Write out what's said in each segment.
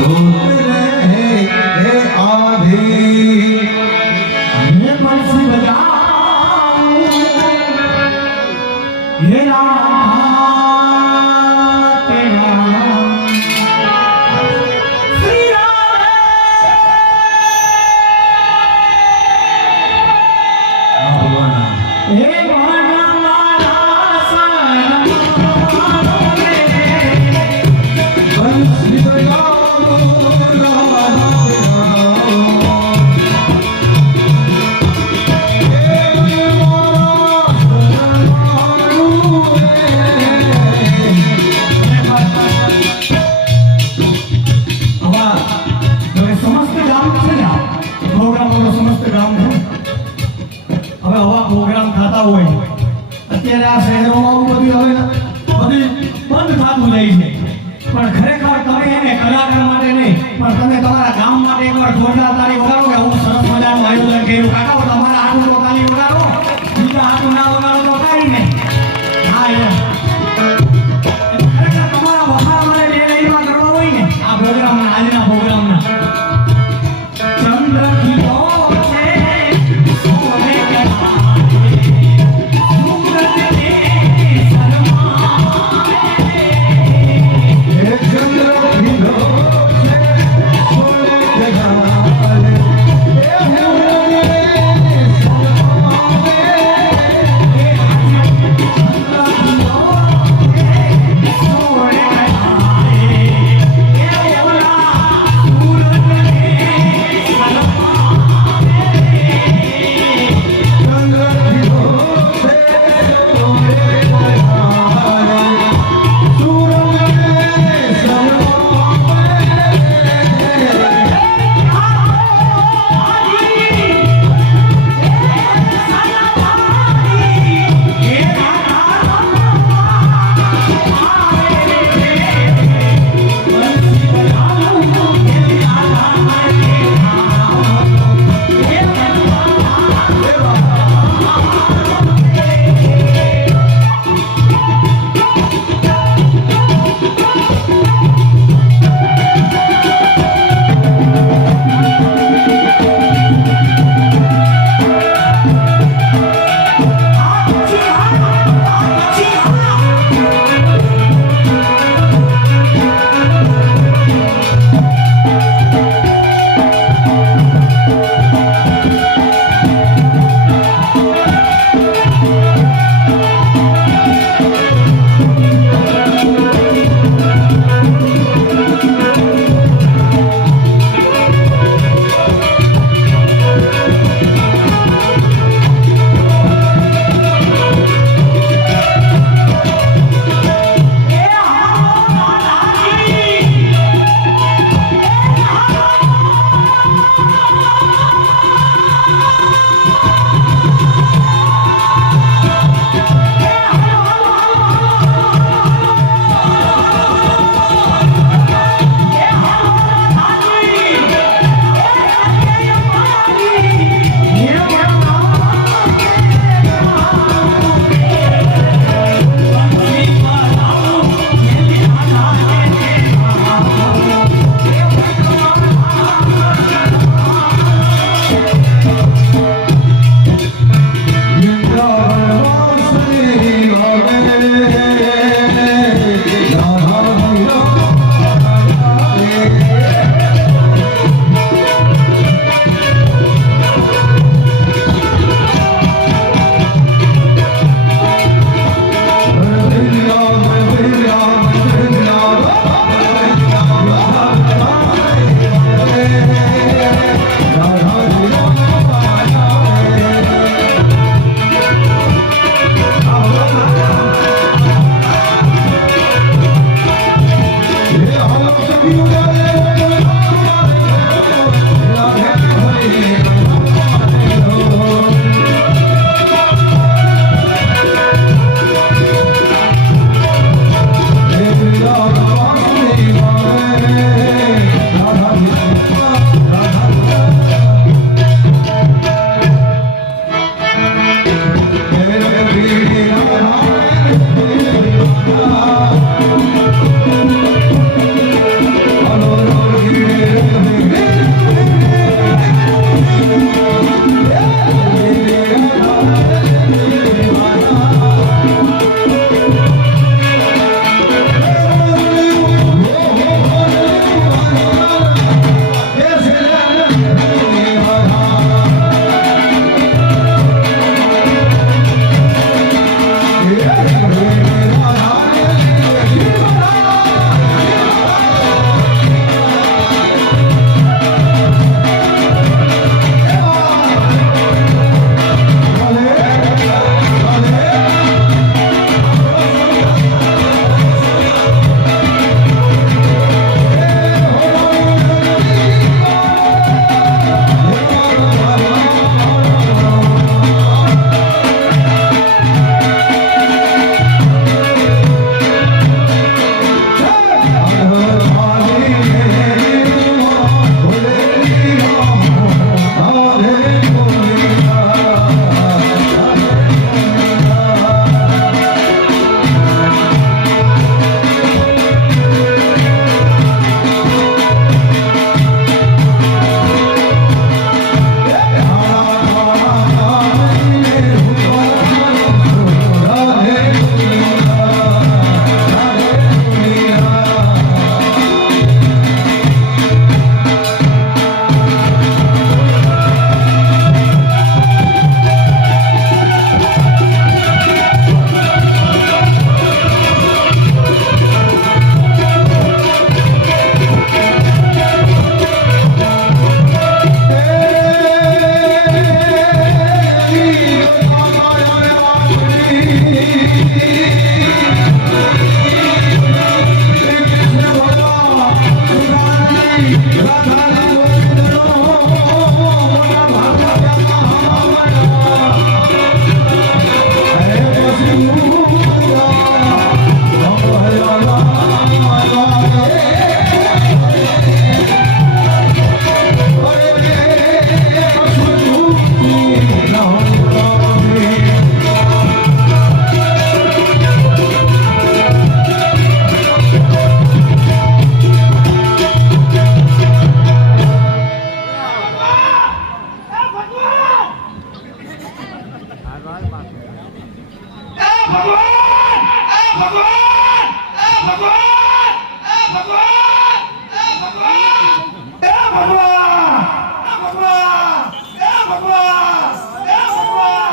Yeah.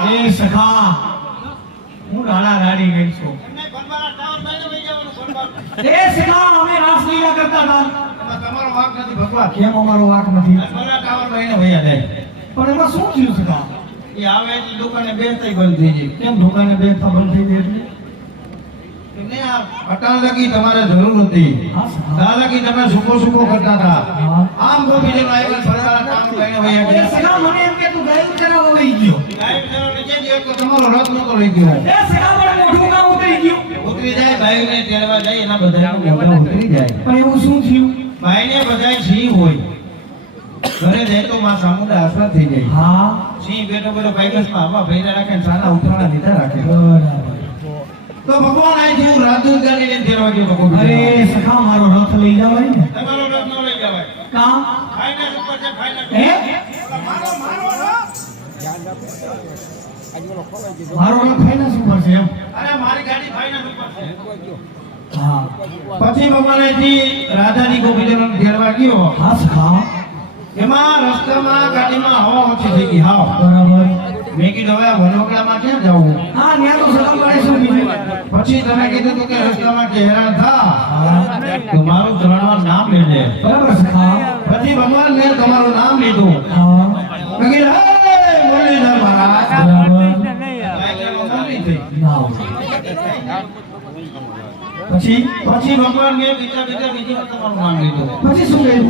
એ સખા હું રાણા રાડી ગઈ છું એ સખા અમે રાસલીલા કરતા હતા તમારો વાક નથી ભગવાન કેમ અમારો વાક નથી ભલા ટાવર ભાઈને ભૈયા જાય પણ એમાં શું થયું સખા એ આવે એટલે દુકાને બેસતા બંધ થઈ જાય કેમ દુકાને બેસતા બંધ થઈ ગઈ એટલે એમને આ અટાણ લગી તમારે જરૂર નથી ના લગી તમે સુકો સુકો કરતા હતા આમ ગોપીને આવ્યા ભલા ટાવર ભાઈને ભૈયા એ ગયા સખા મને એમ કે તું ગાયબ કરાવવા લઈ ગયો ગાયબ કરાવને કે જે તો તમારો રથ નતો લઈ ગયો એ સખા મને મોઢું કામ ઉતરી ગયું ઉતરી જાય ભાઈને તેડવા જાય એના બધાનું મોઢા ઉતરી જાય પણ એવું શું થયું ભાઈને બધાય સિંહ હોય ઘરે જાય તો માં સામુંડા આશરા થઈ જાય હા સિંહ બેઠો બેઠો ભાઈગસમાં હવા ભૈરા રાખે ને સાના ઉતરાણા લીધા રાખે બરાબર તો ભગવાન આઈ થયું રાજદૂત ગાડીને તેડવા ગયો ભગવાન અરે સખા મારો રથ લઈ જવાય ને તમારો રથ ન લઈ જવાય કા ફાઇનાન્સ ઉપર છે ફાઇનાન્સ હે મારો મારો રથ ફાઇનાન્સ ઉપર છે એમ અરે મારી ગાડી ફાઇનાન્સ ઉપર છે હા પછી ભગવાન અહીંથી રાધાની ગોપીજનોને તેડવા ગયો હા સખા એમાં રસ્તામાં ગાડીમાં હવા ઓછી થઈ ગઈ હાવ બરાબર મેં કીધું હવે આ વનોકડામાં ક્યાં જવું હા ન્યા તો સખા મળે શું બીજું પછી તમે કીધું તું કે રસ્તામાં કે હેરાન થા હા તો મારું ચરણમાં નામ લેજે બરાબર સખા પછી ભગવાન મેં તમારું નામ લીધું હા મેં કીધું હે મુરલીધર મહારાજ બરાબર ગાયકમાં મોકલી થઈ. ના પછી પછી ભગવાન મેં બીજી વાર તમારું નામ લીધું પછી શું કર્યું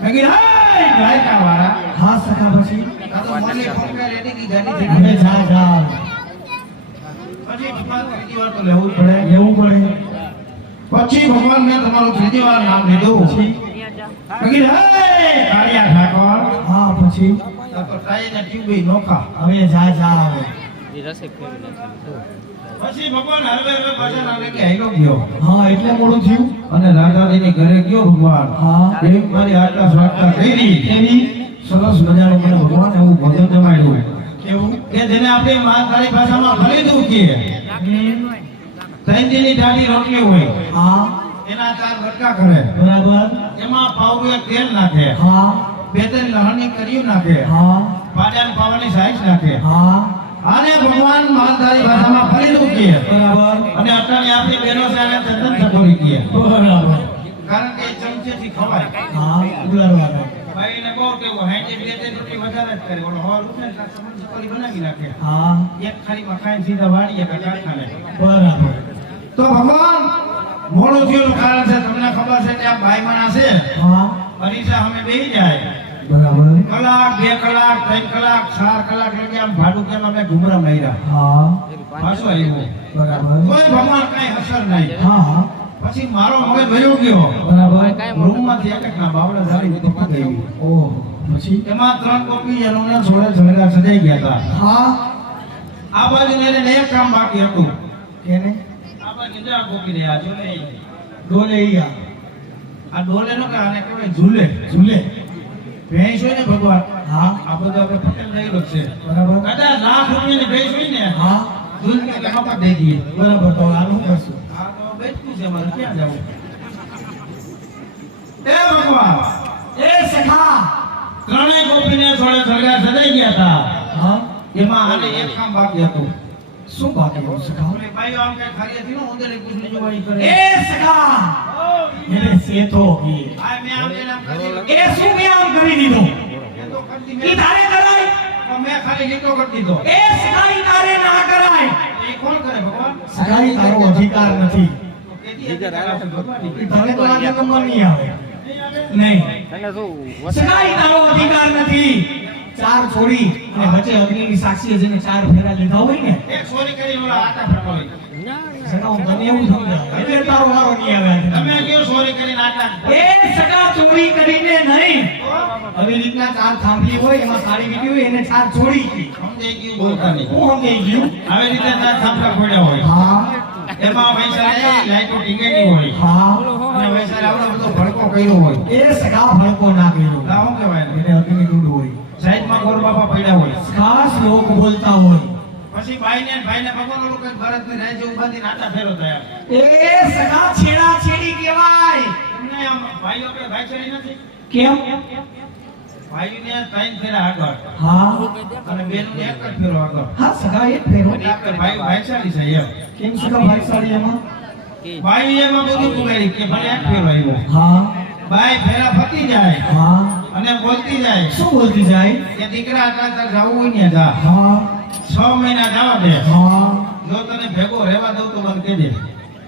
મેં કીધું હે ગાયકા વાળા હા સખા પછી આ તો મુરલી ફોન કરે રેડી કી ગાડી હવે થઈ જા જા પછી ભગવાન ત્રીજી વાર તો લેવું જ પડે લેવું પડે પછી ભગવાન મેં તમારું ત્રીજી વાર નામ લીધું પછી મેં કીધું હે કાળિયા ઠાકોર હા પછી આ તો ટાઈને ટ્યુબી નોખા હવે જા જા હવે પછી ભગવાન હરવે હરવે પાછા નાને કે આયલો ગયો હા એટલે મોડું થયું અને રાધાજીની ઘરે ગયો ભગવાન હા એવી મારી આટલા સ્વાગતા કરી એવી સરસ મજાનું મને ભગવાન એવું ભજન જમાડ્યું કેવું કે જેને આપણે મહાકાળી ભાષામાં ફલીદું કહીએ તૈંદીની ડાળી રોટલી હોય હા એના ચાર વટકા કરે બરાબર એમાં પાવડું એક તેલ નાખે હા બે ત્રણ લહણની કર્યું નાખે હા પાડાની પાવાની સાઈઝ નાખે હા આને ભગવાન મહાકાળી ભાષામાં ફલીદું કહીએ બરાબર અને અત્યારે આપણી બહેનો છે આને ચંદન ચકોરી કહીએ બરાબર કારણ કે એ ચમચેથી ખવાય હા બરાબર ભાઈને બહુ ટેવો હાઈજે બે ત્રણ રોટલી વધારે જ કરે ઓલો હવા ઉઠે ને ચમચી ચકોરી બનાવી નાખે હા એક ખાલીમાં ખાઈને સીધા વાળીએ કે કારખાને બરાબર તો ભગવાન મોડું થયું કારણ છે તમને ખબર છે કે આ ભાઈમાના છે હા પરીક્ષા અમે બેહી જાય બરાબર કલાક 2 કલાક 3 કલાક 4 કલાક લગી આમ ભાડું કેમ અમે ઘુમરા માર્યા હા પાછો આવ્યો બરાબર કોઈ ભગવાન કઈ અસર નહીં હા હા પછી મારો મગજ ભર્યો ગયો બરાબર રૂમમાંથી એક ના બાવડા ઝાડી તો પગ આવી ઓહ પછી એમાં 3 કોપી એનોને સોળે ઝઘડા સજાઈ ગયા હતા હા આ બાજુ એને એક કામ બાકી હતું કેને આ બાજુ જા કોપી રહ્યા જો ને ડોલે ઈયા આ ડોલે નો કે આને કહેવાય ઝૂલે ઝૂલે ભેંસ હોય ને ભગવાન હા આ બધું આપણે પટેલ રહેલો છે બરાબર કદાચ લાખ રૂપિયાની ભેંસ હોય ને હા દૂધ કે કપા દઈ દઈએ બરાબર તો આનું કરશું આ તો બેઠું છે મારે ક્યાં જવું એ ભગવાન એ સખા ત્રણેય કોપીને સોળે ઝઘડા સજાઈ ગયા હતા હા એમાં આને એક કામ બાકી હતું શું બાકી હતું સખા ઓલી બાઈઓ આમ કઈ ખાલી હતી ને ઉંદરની પૂછડી જોવાની કરે એ સખા એને સેતો કી આ મેં આમ એને આમ કરી એ શું મેં આમ કરી દીધું એ તો કરતી ઈ તારે કરાય મેં ખાલી લીટો કરી દીધો એ સખા ઈ તારે ના કરાય એ કોણ કરે ભગવાન સખા ઈ તારો અધિકાર નથી કેદી અધિકાર આવશે ભગવાન ઈ તને તો આજે નંબર નહીં આવે નહીં સખા ઈ તારો અધિકાર નથી ચાર છોડી અને વચ્ચે અગ્નિની સાક્ષીએ જેને ચાર ફેરા લીધા હોય ને એક સોરી કરી ઓલા આટા ફરમાવી સખા હું તને એવું સમજાવું એટલે તારો વારો નહીં આવે આજે. તમે કયો સોરી કરીને આટા એ સગા ચોરી કરીને નહીં આવી રીતના ચાર થાંભલી હોય એમાં સારી વીટી હોય એને ચાર ચોરી કી સમજાઈ ગયું બોલતા નહીં હું સમજાઈ ગયું આવી રીતે ના થાંભલા ખોડ્યા હોય હા એમાં વૈશાલે લાઈટો ટીંગેલી હોય હા અને વૈશાલે આવડો બધો ભડકો કર્યો હોય એ સગા ભડકો ના કર્યો ના શું કહેવાય એને? એને અગ્નિ દૂધ હોય સાઈડમાં ગોર બાપા પડ્યા હોય ખાસ લોક બોલતા હોય પછી ભાઈને ભગવાન ઓલું કઈ ભરતની રાજ્ય ઉભાથી નાટા ફેરો થયા એ સગા છેડા છેડી કહેવાય એમને નહીં આમ ભાઈઓ આપણે ભાઈચારી નથી. કેમ? ભાઈઓને 3 ફેરા આગળ હા અને બહેનોને એક જ ફેરો આગળ. હા સગા એક ફેરો. એટલે આપણે ભાઈઓ ભાઈચારી છે એમ. કેમ સગા ભાઈચારી એમાં? ભાઈ એમાં બધું પુગાડી કે ભલે એક ફેરો આવ્યો. હા ભાઈ ફેરા ફતી જાય હા અને બોલતી જાય શું બોલતી જાય? કે દીકરા આટલા તાર જાવું હોય ને જા. હા 6 મહિના જવા દે. હા જો તને ભેગો રહેવા દઉં તો મને કહેજે.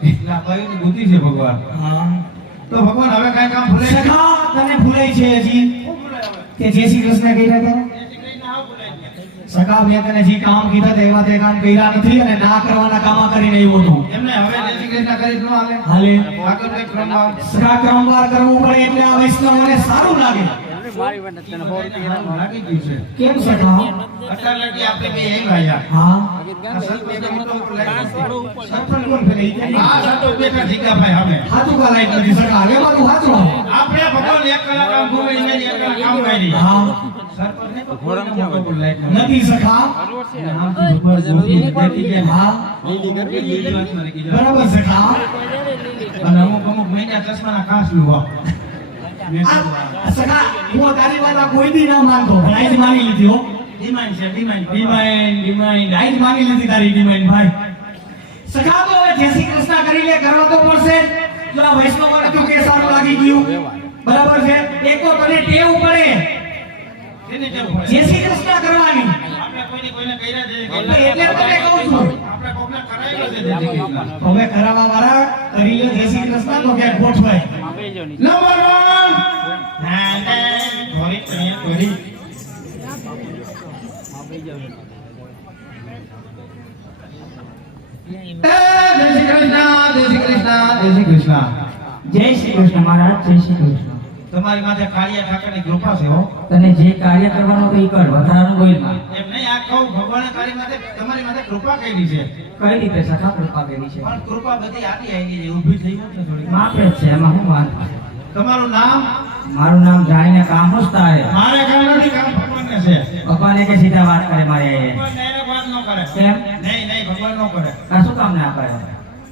એટલે આ ભાઈઓની બુદ્ધિ છે ભગવાન. હા તો ભગવાન હવે કાંઈ કામ ભૂલે છે? સગા તને ભૂલાય છે હજી શું ભૂલાય હવે? કે જય શ્રી કૃષ્ણ કહીને હતા? જય શ્રી કૃષ્ણ આવ ભૂલાય ગયા. સગા મેં તને જે કામ કીધા તે એવા તે કામ કર્યા નથી અને ના કરવાના કામ કરીને આવ્યો તો એમને હવે જય શ્રી કૃષ્ણ કરી જ ન હાલે. હાલે આગળ કંઈક ક્રમમાં સગા ક્રમવાર કરવું પડે એટલે આ વૈષ્ણવોને સારું લાગે. લાગી ગયું છે. કેમ સગા? અત્યાર લગી આપણે બે આવ્યા. હા આ સરપંચને મોટો ઉપર લાગ્યો. સરપંચ કોણ પેલે ઈ કે? આ સરપંચ બેઠા જીગાભાઈ સામે. હાથું કા લાઈટ નથી સગા હવે મારું હાથું આવે. આપણે ભગવાન એક કલાક કામ ભૂલી ને એક કલાક કામ કરી. હા સરપંચને તો કોઈને મોટો ઉપર લાગ્યો. નથી સગા. આમથી ભગવાન ગોપીને બેઠી ગયા. હા લીલી વાતમાં રહી ગયા. બરાબર સગા. અને અમુક મહિના ચશ્માના કાચ લુવા. મેં કીધું આ આ સગા હું તારી વાત આ કોઈ દી ના માનતો પણ આજ માની લીધી હો. ડિમાન્ડ છે ડિમાન્ડ. ડિમાન્ડ આજ માની લીધી તારી ડિમાન્ડ ભાઈ. સગા તો હવે જય શ્રી કૃષ્ણ કરી લે, કરવા તો પડશે જ. જો આ વૈષ્ણવોને તો કે સારું લાગી ગયું બરાબર છે. એક તો તને ટેવ પડે શેની ટેવ પડે? જય શ્રી કૃષ્ણ કરવાની. આપણે કોઈને કર્યા છે એટલે તો મેં કહું છું આપણે કોકને કરાયેલો છે જય શ્રી કૃષ્ણ. હવે કરાવવા વાળા કરી લે જય શ્રી કૃષ્ણ તો કે ગોઠવાય. નંબર 1 ના થોડી ચણિયા થોડી જય શ્રી કૃષ્ણ જય શ્રી કૃષ્ણ જય શ્રી કૃષ્ણ. જય શ્રી કૃષ્ણ મહારાજ, જય શ્રી કૃષ્ણ. તમારી માથે કાળિયા ઠાકરની કૃપા છે હો. તને જે કાર્ય કરવાનું તો એ કર, વધારાનું કોઈ ના. એમ નહીં આ કહું ભગવાને તમારી માથે કૃપા કરી છે. કઈ રીતે સખા કૃપા કરી છે? પણ કૃપા બધી આડી આવી છે ઊભી થઈ ગઈ છે થોડી. માપે જ છે, એમાં શું વાત? તમારું નામ? મારું નામ જાણીને કામ જ તારે. મારે કામ નથી, કામ ભગવાનને છે. પપ્પાને કે સીધા વાત કરે મારે. ભગવાન direct વાત ન કરે. કેમ? નહીં ભગવાન ન કરે. આ શું કામ ના કરે?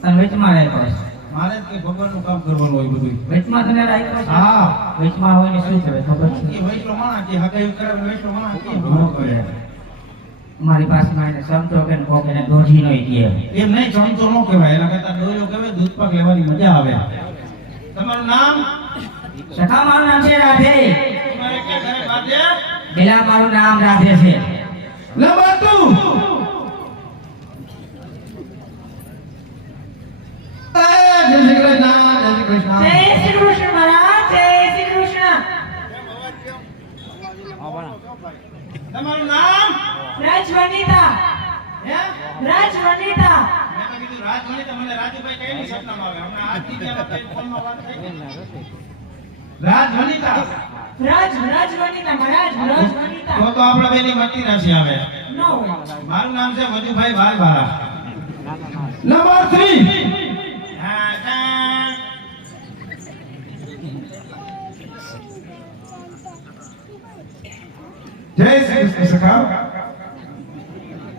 તને વેચમાં રાખ્યો છે. મારે જ કંઈ ભગવાનનું કામ કરવાનું હોય બધું. વેચમાં તને રાખ્યો છે? હા વેચમાં હોય ને શું કરે ખબર છે? એ વૈષ્ણવ માણસ કે હગાઈ કરે વૈષ્ણવ માણસ કે ન કરે. મારી પાસે એને સમજો કે કોક એને દોઢી નો કહે. એમ નહીં ચમચો ન કહેવાય, એના કરતા ડોયો કહેવાય. દૂધ પાક લેવાની મજા આવે. તમારું નામ? સખા મારું નામ છે રાધે. તમારે ક્યાં ઘરે બાધે? પેલા મારું નામ રાધે છે. નંબર 2 જય શ્રી કૃષ્ણ જય શ્રી કૃષ્ણ. જય શ્રી કૃષ્ણ મહારાજ, જય શ્રી કૃષ્ણ. તમારું નામ? રાજવનિતા, હે? રાજવનિતા. મેં તો કીધું રાજમણી તો મને રાજુભાઈ કઈ નહીં સપનામાં આવે. હમણાં આજની જેમ આપણે ફોનમાં વાત થઈ ગઈ. રાજવનિતા. રાજવનિતા મહારાજ, રાજવનિતા. તો આપણા બેની મતી રાશિ આવે. નો. મારું નામ છે વજુભાઈ ભાલવાળા. નંબર 3 જય શ્રી કૃષ્ણ સખા.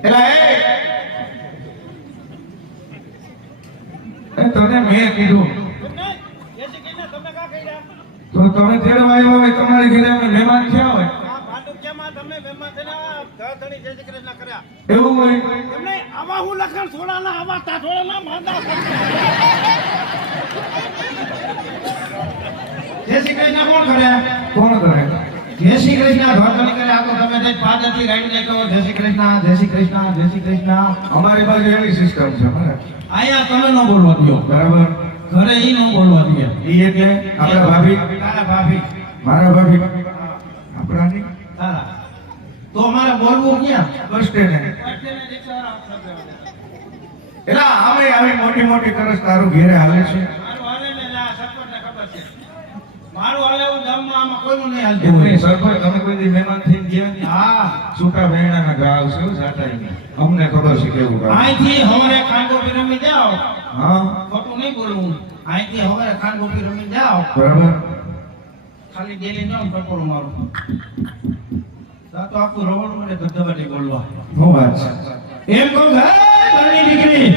એલા તને મેં કીધું તો તમે તેડવા આવ્યા હોય, તમારી ઘરે અમે મહેમાન થયા હોય એવું હોય. આવા હું લખણ છોડાના આવા તાઠોડાના માંદા જય શ્રી કૃષ્ણ કોણ કરે? કોણ કરે? જય શ્રી કૃષ્ણ ધોરધણી કરે. આ તો તમે જે પાદરથી ગાડીને કહો જય શ્રી કૃષ્ણ જય શ્રી કૃષ્ણ જય શ્રી કૃષ્ણ. અમારી બાજુ એવી સિસ્ટમ છે મારે. અહીંયા તમે ન બોલવા દો, બરાબર? ઘરે ઈ ન બોલવા દે. ઈ એટલે આપણા ભાભી, તારા ભાભી મારા ભાભી, આપણાની તારા. તો અમારે બોલવું ક્યાં? Bus stand. એટલે આમે આવી મોટી મોટી કરસ તારું ઘેરે હાલે છે. મારું હાલે ને આ સરપંચને ખબર છે. મારું હાલે હું ગામમાં આમાં કોઈનું નહીં એવું હાલતું. નહીં, સરપંચ તમે કોઈ દી મહેમાન થઈને ગયા નહીં? હા છૂટા વેણાના ગાવ છે જાતા નહીં. અમને ખબર છે કેવું ગાવ. અહીંથી હવારે ખાંડોપી રમી જાઓ. હા ખોટું નહીં બોલવું. અહીંથી હવારે ખાંડોપી રમી જાઓ. બરાબર. ખાલી ડેલી ન ટકોરો મારું. તો આખું રવડ મને ધબધબાટી બોલવા. શું વાત છે? એમ કહું હે ઘરની દીકરી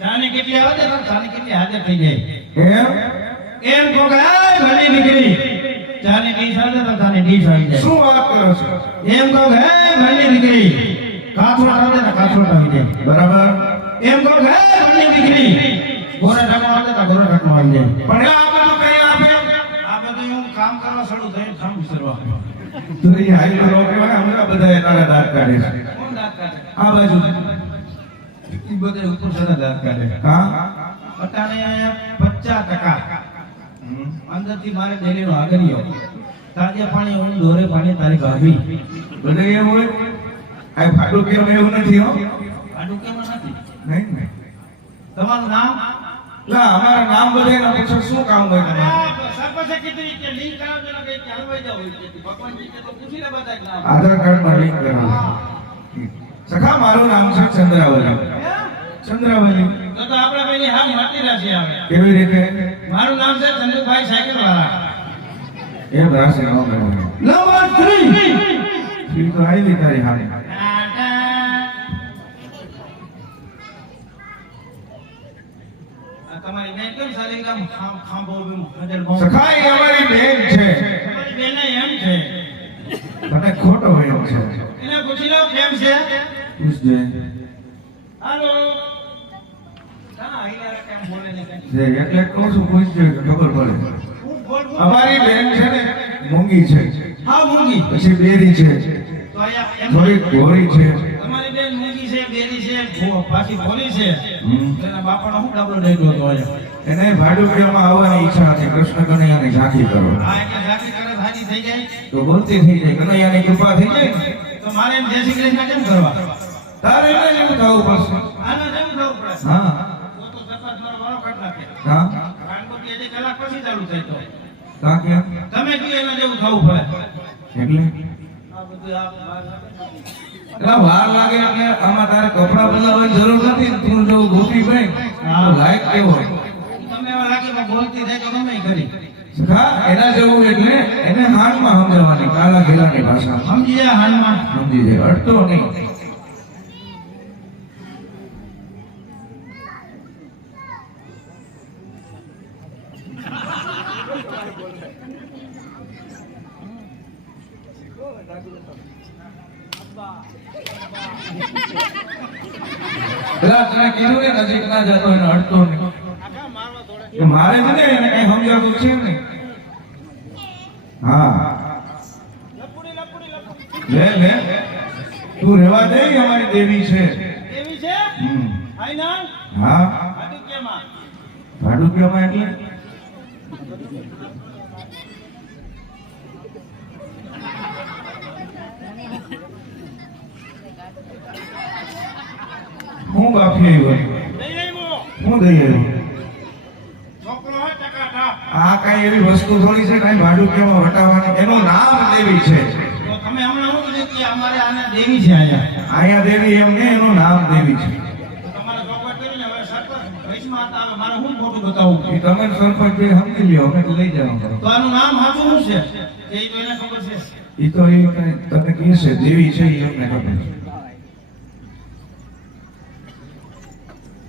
જાને કેટલી આવે છે જાને કેટલી હાજર થઈ જાય. એમ? એમ કહો કે એ ભલી દીકરી ચાની ડીશ આવે તો તારી ડીશ આવી જાય. શું વાત કરો છો એમ કહો કે એ ભલી દીકરી કાથરોટ આવે તો કાથરોટ આવી જાય. બરાબર એમ કહો કે એ ભલી દીકરી ગોરા ઢાકણો આવે તો ગોરા ઢાકણો આવી જાય. પણ આ બધું કઈ આપે આ બધું એવું કામ કરવા શરૂ થયું કામ વિસરવા. તો એ હાઈલો રોકવા હમણાં બધા તારા દાંત કાઢે છે કોણ દાંત કાઢે? આ બાજુ ઈ બધા ઉપર સદા દાંત કાઢે. હા અટાણે આયા 50% અંદરથી મારે ડેલીનો આગળિયો તાજે પાણી હું દોરે પાણી તારી ભાભી બધે એમ હોય આ ફાટું કેમ એવું નથી હો આડું કેમ નથી? નહીં નહીં તમારું નામ? ના અમારા નામ બધાના પાછળ શું કામ હોય તમારે સરપંચે કીધું કે લિંક કરાવજો ને કઈ હલવાઈ જાવ હોય કે ભગવાનજી કે તો પૂછી લે બધા નામ. આધાર કાર્ડમાં લિંક કરાવો સખા મારું નામ છે ચંદ્રાવલી ચંદ્રાવલી તો તો આપણે પેલી હામ માટી રાશિ આવે. કેવી રીતે મારું નામ છે ચંદ્રભાઈ સાયકલ વાળા. એમ રાશિ ન કરવાની નંબર 3 ઈ તો આવી તારી હારી તમારી બેન કેમ સારી કામ ખાંભો હજાર ગામ સખા એ અમારી બેન છે તમારી બેન એમ છે તને ખોટો હોય એમ છે એને પૂછી લો કેમ છે. પૂછજે હાલો ના આઈલા કેમ બોલે ને કઈ જે એટલે કહું છું પૂછજે કે ખબર પડે હું બોલ અમારી બેન છે ને મૂંગી છે હા મૂંગી પછી બેરી છે તો આયા એમ થોડી ઘોરી છે તમારી બેન મૂંગી છે બેરી છે પાછી ભોલી છે હમ. એના બાપાનો હું ડાબલો ડેડો હતો આયા. એને ભાડુકીયામાં આવવાની ઈચ્છા હતી કૃષ્ણ કનૈયાની ઝાંખી કરો આ એટલે જાતિ કરે હાજી થઈ જાય તો બોલતી થઈ જાય કનૈયાની કૃપા થઈ જાય ને. તો મારે એમ જય શ્રી કૃષ્ણ કેમ કરવા? તારે એને જેવું થવું પડશે આના જેવું થવું પડે. હા તો સરપંચ મારો વારો કાઢ નાખે. હા કાનપુર જે કલાક પછી ચાલુ થઈ તો કા કેમ તમે કીધું એના જેવું થવું પડે. એટલે આ બધું આ એલા વાર લાગે એટલે આમાં તારે કપડા બદલાવવાની જરૂર નથી ને. તું જો ગોપી ભાઈ આ લાયક કેવો તમે એવા લાગીમાં બોલતી થાય તો ગમે ઈ કરી સખા એના જેવું એટલે એને હાથમાં સમજાવવાની કાલા ઘેલાની ભાષા સમજી જાય હાલમાં. સમજી જાય અડતો નહીં પેલા તને કીધું ને નજીક ના જતો એને અડતો નહીં કે મારે છે ને એને કઈ સમજાતું છે ને. હા લે લે તું રહેવા દે ઈ અમારી દેવી છે. એવી છે હમ. આઈ ના હા આટલું કેમાં ભાડુકીયામાં એટલે હું બાફી આવ્યો નહીં આવ્યો હું દઈ આવ્યો છોકરો હોય ટકાટક. આ કઈ એવી વસ્તુ થોડી છે કઈ ભાડુકીયામાં વટાવવાની એનું નામ દેવી છે. તો તમે હમણાં શું કીધું કે અમારે આને દેવી છે અહીંયા. આયા દેવી એમ ને એનું નામ દેવી છે. તો તમારે ચોખવટ કરીને હવે સરપંચ વૈશમાં હતા હવે મારે શું ખોટું બતાવવું? એ તમે સરપંચ ભાઈ સમજી લ્યો અમે તો લઈ જવાનું. તો આનું નામ સાચું શું છે એ તો એને ખબર છે. એ તો એ કઈ તને કહે છે દેવી છે એ અમને ખબર છે.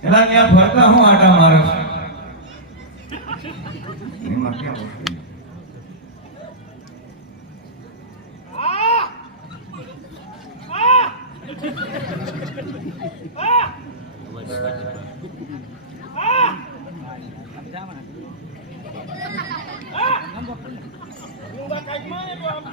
એલા ત્યાં ફરતા હું આટા મારે છે એમાં ક્યાં વસ્તુ? ઊંધા કાઢમાં ને તો આમ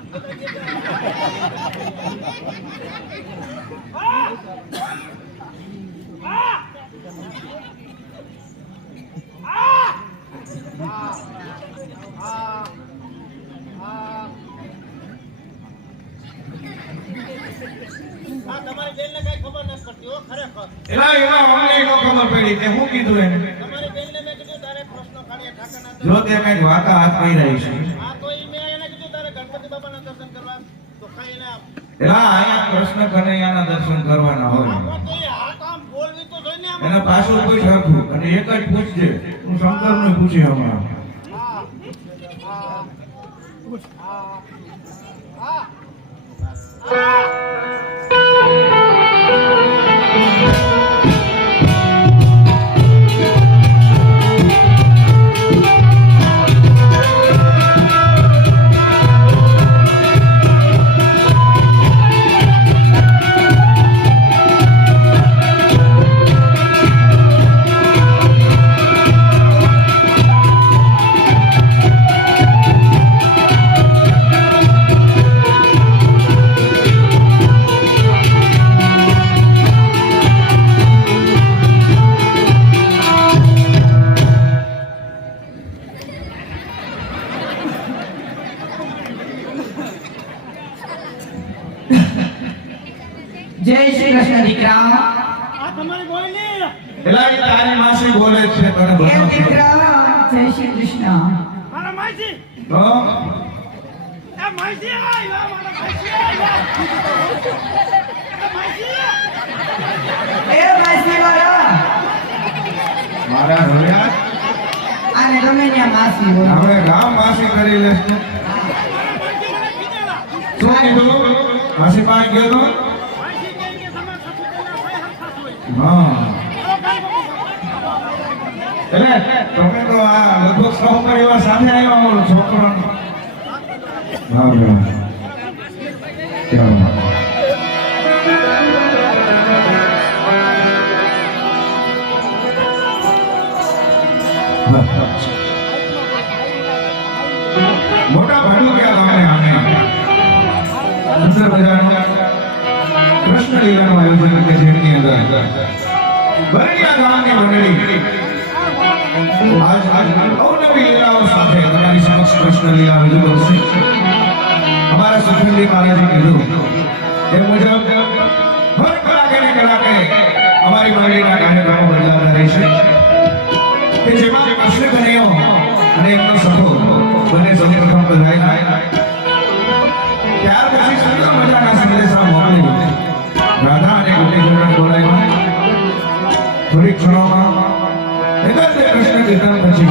તમારી બેનને કઈ ખબર નથી પડતી હો ખરેખર. એલા એમાં અમને નો ખબર પડી તે હું કીધું એને તમારી બેનને મેં કીધું તારે પ્રશ્ન કાઢીએ ઠાકરના જો તે કઈક વાતા હાથ કહી રહી છે. હા તો ઈ મેં એને કીધું તારે ગણપતિ બાપાના દર્શન કરવા તો કઈ ના એલા અહીંયા કૃષ્ણ કનૈયાના દર્શન કરવાના હોય તો એ હા તો આમ બોલવી તો જોઈને આમ એના પાછું પૂછ રાખું અને એક જ પૂછજે હું શંકરને પૂછી હમણાં જય શ્રી કૃષ્ણ દીકરા. આ તમારી બોયલી એલા એ તારી માસી બોલે જ છે તને કેમ બતાવું. દીકરા? જય શ્રી કૃષ્ણ. મારા માસી તો એ માસી આવ્યા મારા માસી આવ્યા માસી એ માસી વાળા, મારા રોયા આને ગમે ત્યાં માસી બોલો. હવે ગામ માસી કરી લેશ તું. શું કીધું? માસી પાસે ગયો તો? માસી કેમ કે તમારા સાસુ પેલા ભાઈ હરખા હોય હા. એટલે તમે તો આ લગભગ 100 પરિવાર સાથે આવ્યા હો છોકરાનો. હા ભાઈ. ચાલો. મોટા ભાડુકિયા ગામે આને સુંદર મજાનો કૃષ્ણ લીલાનું આયોજન કે જેની અંદર બરડિયા ગામની મંડળી આજ અવનવી લીલાઓ સાથે તમારી સમક્ષ કૃષ્ણ લીલા રજૂ કરશે. અમારા સુખમજી મહારાજે કીધું એ મુજબ હર કલાકે ને કલાકે અમારી મંડળીના કાર્યક્રમો બદલાતા રહેશે કે જેમાં કૃષ્ણ કનૈયો અને એમનો સખો બંને સૌપ્રથમ બધાય ત્યાર પછી સુંદર મજાના સંદેશા મોકલી રાધા અને ગોપીચંદ્રને બોલાવ્યા. થોડીક ક્ષણોમાં એકાંતે કૃષ્ણ કીર્તન પછી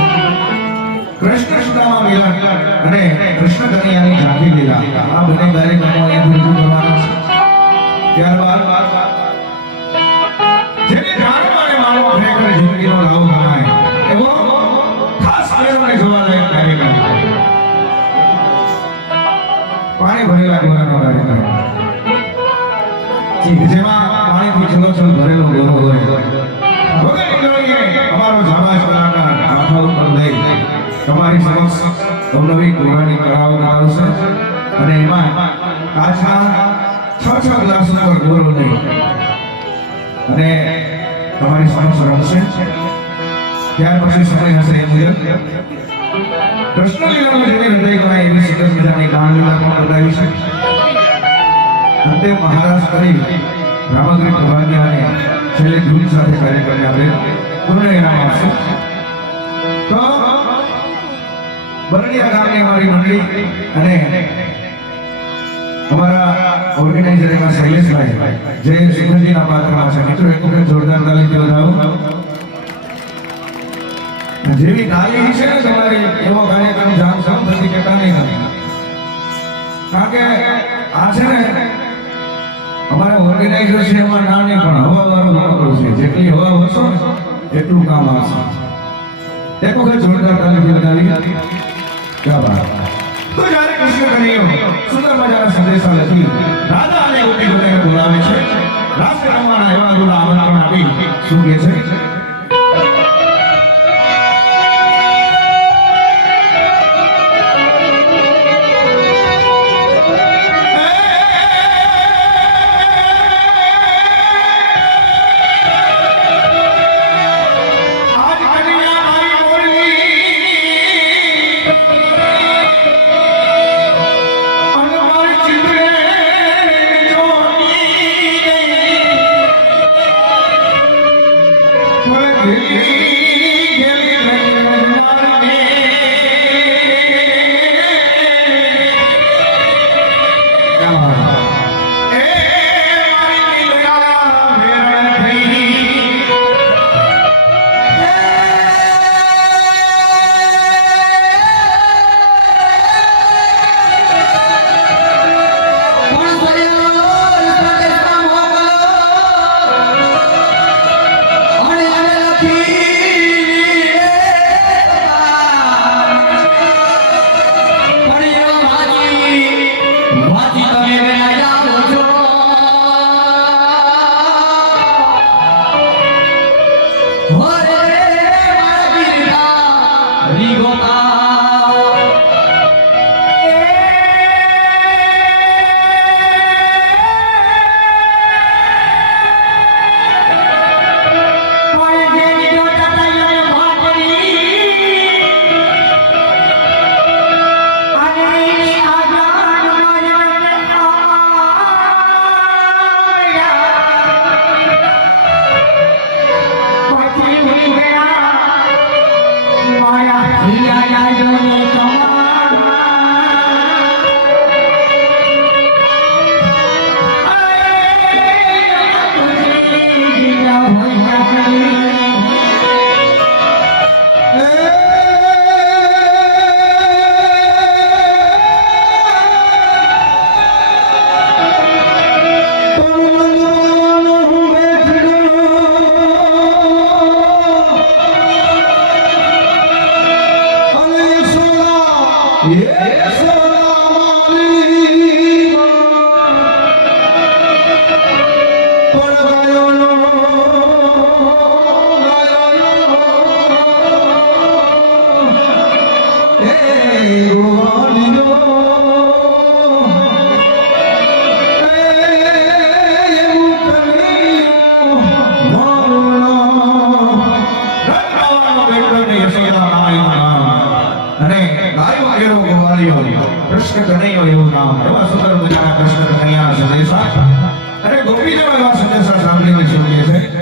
કૃષ્ણ સુદામા મિલન અને કૃષ્ણ કનૈયાની ઝાંખી લીલા આ બંને કાર્યક્રમો અહીંયાથી રજૂ કરવાના છે. ત્યારબાદ જેને જાણવા અને માણવા ખરેખર જિંદગીનો લાવો ગણાય એવો ખાસ આયોજન જોવાલાયક કાર્યક્રમ પાણી ભરેલા ગોરાનો કાર્યક્રમ જેમાં પાણીથી છલોછલ ભરેલો ગોરો હોય વગર નીકળીએ અમારો જાબાજ કલાકાર માથા ઉપર લઈ તમારી સમક્ષ અવનવી ગોરાની કળાઓ બતાવશે અને એમાં કાચના 6 ગ્લાસ ઉપર ગોરો લઈ અને તમારી સમક્ષ રમશે. ત્યાર પછી સમય હશે એ મુજબ કૃષ્ણ લીલાનો જેવી હૃદય ગણાય એવી સુંદર મજાની ગાન લીલા પણ બતાવી છે. અંતે મહારાજ કરી રામગ્રી પ્રભાગ્યા અને છેલ્લે ધૂન સાથે કાર્યક્રમને આપણે પૂર્ણ ઇનામ આપશું. તો બરડિયા ગામની અમારી મંડળી અને અમારા ઓર્ગેનાઇઝર એમાં શૈલેષભાઈ જે સુખજીના પાત્રમાં છે. મિત્રો એક વખત જોરદાર તાલીથી વધાવો. જેવી તાલીમ છે ને તમારી એવો કાર્યક્રમ જામ થતી કેતા નહીં નથી. કારણ કે આ છે ને અમારા ઓર્ગેનાઇઝર છે એમાં ના નહીં પણ હવા વાળું વાપરું છે. જેટલી હવા વરસો ને એટલું કામ આવશે. એક વખત જોરદાર તાલીથી વધાવી. ક્યાં વાત. તો જ્યારે કૃષ્ણ કનૈયો સુંદર મજાના સંદેશા લખી રાધા અને ગોપીઓને બોલાવે છે. રાસ રમવાના એવા ગુણ આમંત્રણ આપી શું કહે છે? કૃષ્ણ કનૈયો એવું નામ એવા સુંદર મજાના કૃષ્ણ કનૈયા સંદેશા અને ગોપીજનો એવા સંદેશા સાંભળીને જોઈએ છે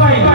માય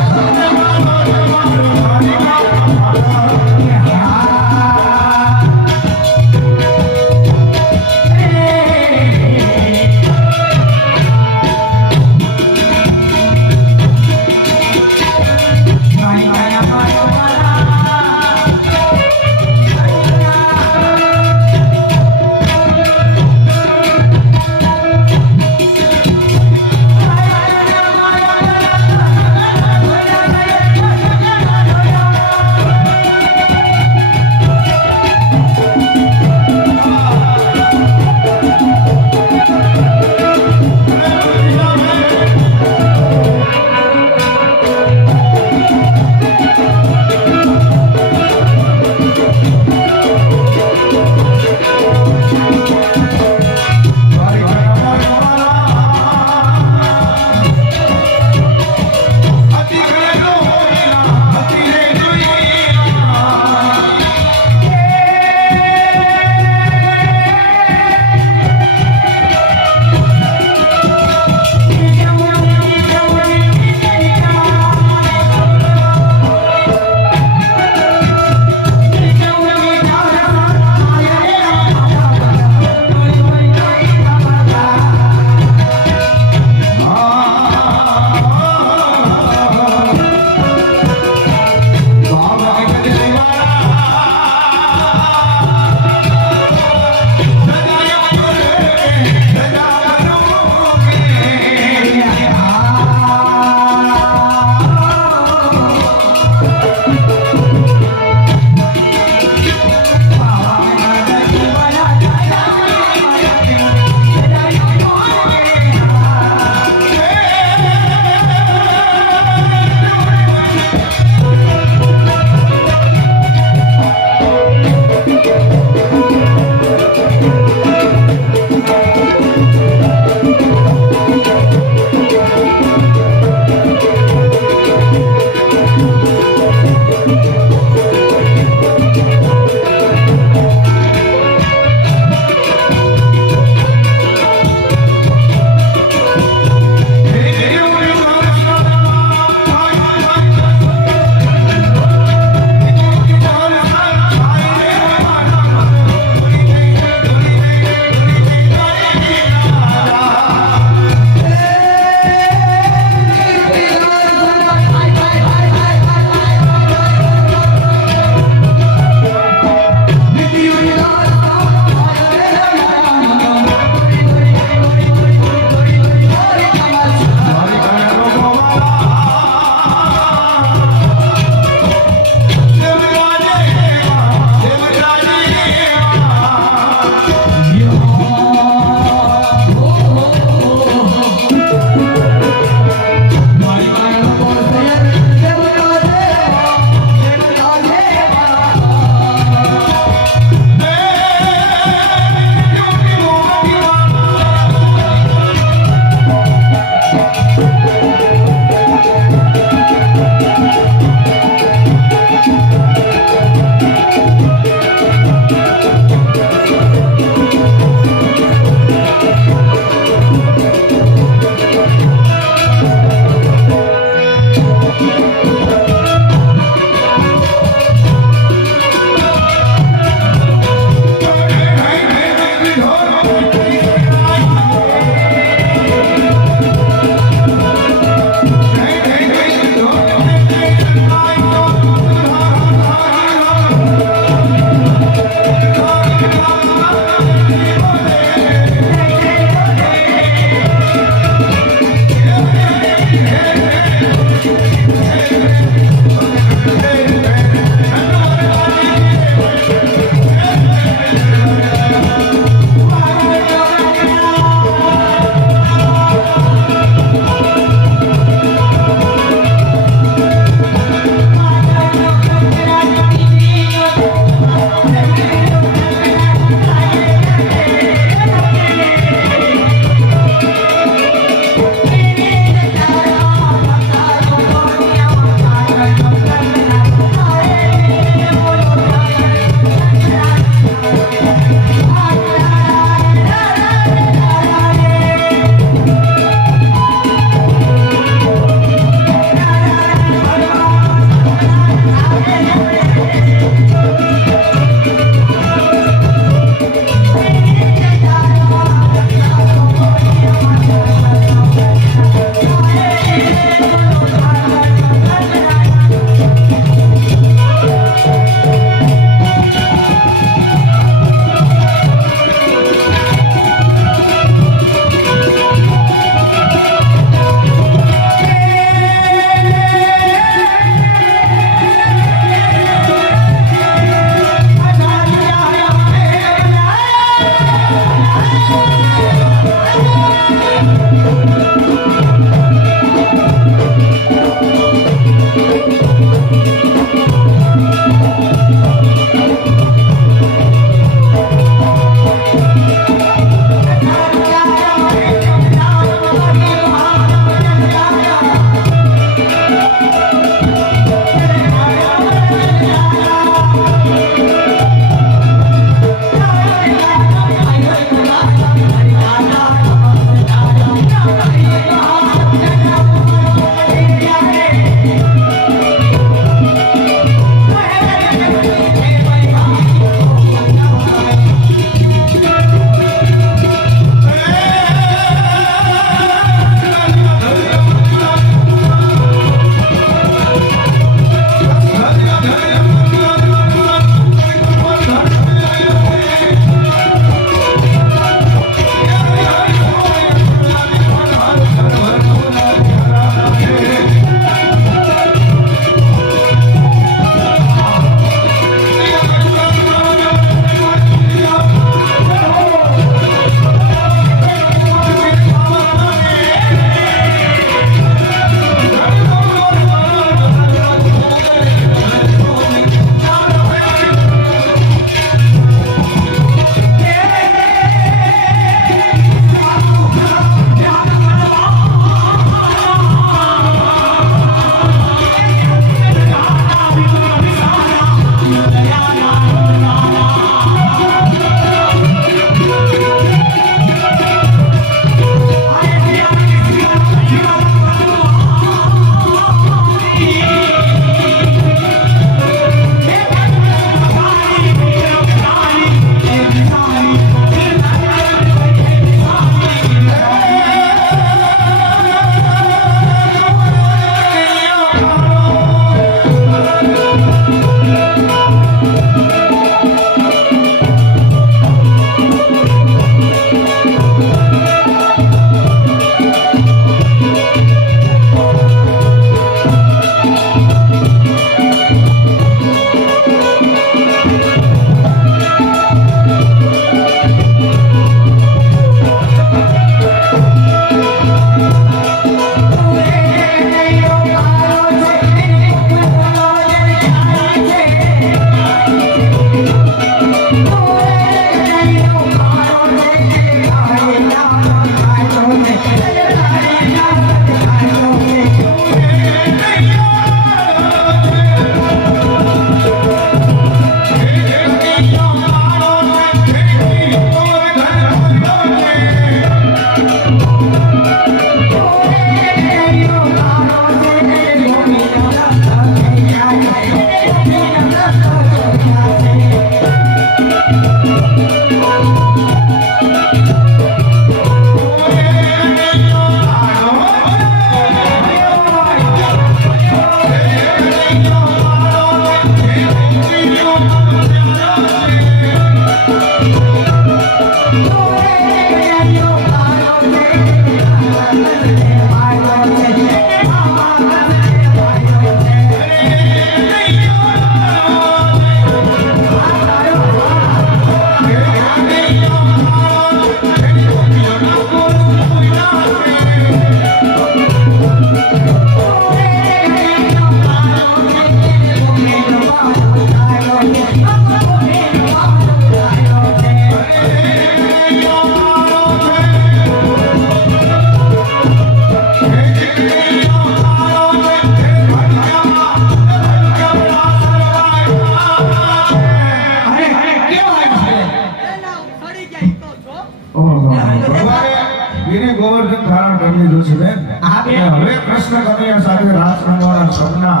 બે. અને હવે કૃષ્ણ કનૈયા સાથે રાસ રમવાના સપના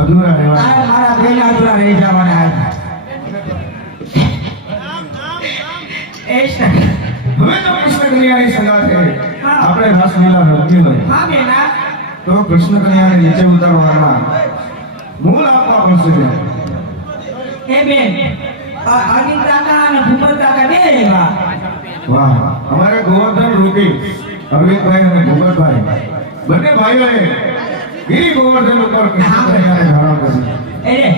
અધૂરા રહેવાના. તારે મારા બેન અધૂરા રહી જવાના આજ. એ જ ને. હવે તો કૃષ્ણ કનૈયાની સંગાથે આપણે રાસલીલા રમવી હોય હા બેના. તો કૃષ્ણ કનૈયાને નીચે ઉતારવાના મૂળ આપવા પડશે. એ બેન અરવિંદ કાકા અને ભૂપત કાકા બે એવા. વાહ, અમારે ગોવર્ધન રૂપી અરવિંદભાઈ અને ભૂપતભાઈ બંને ભાઈઓએ ગિરી ગોવર્ધન ઉપર કૃષ્ણ કનૈયાને ધારણ કર્યું. એટલે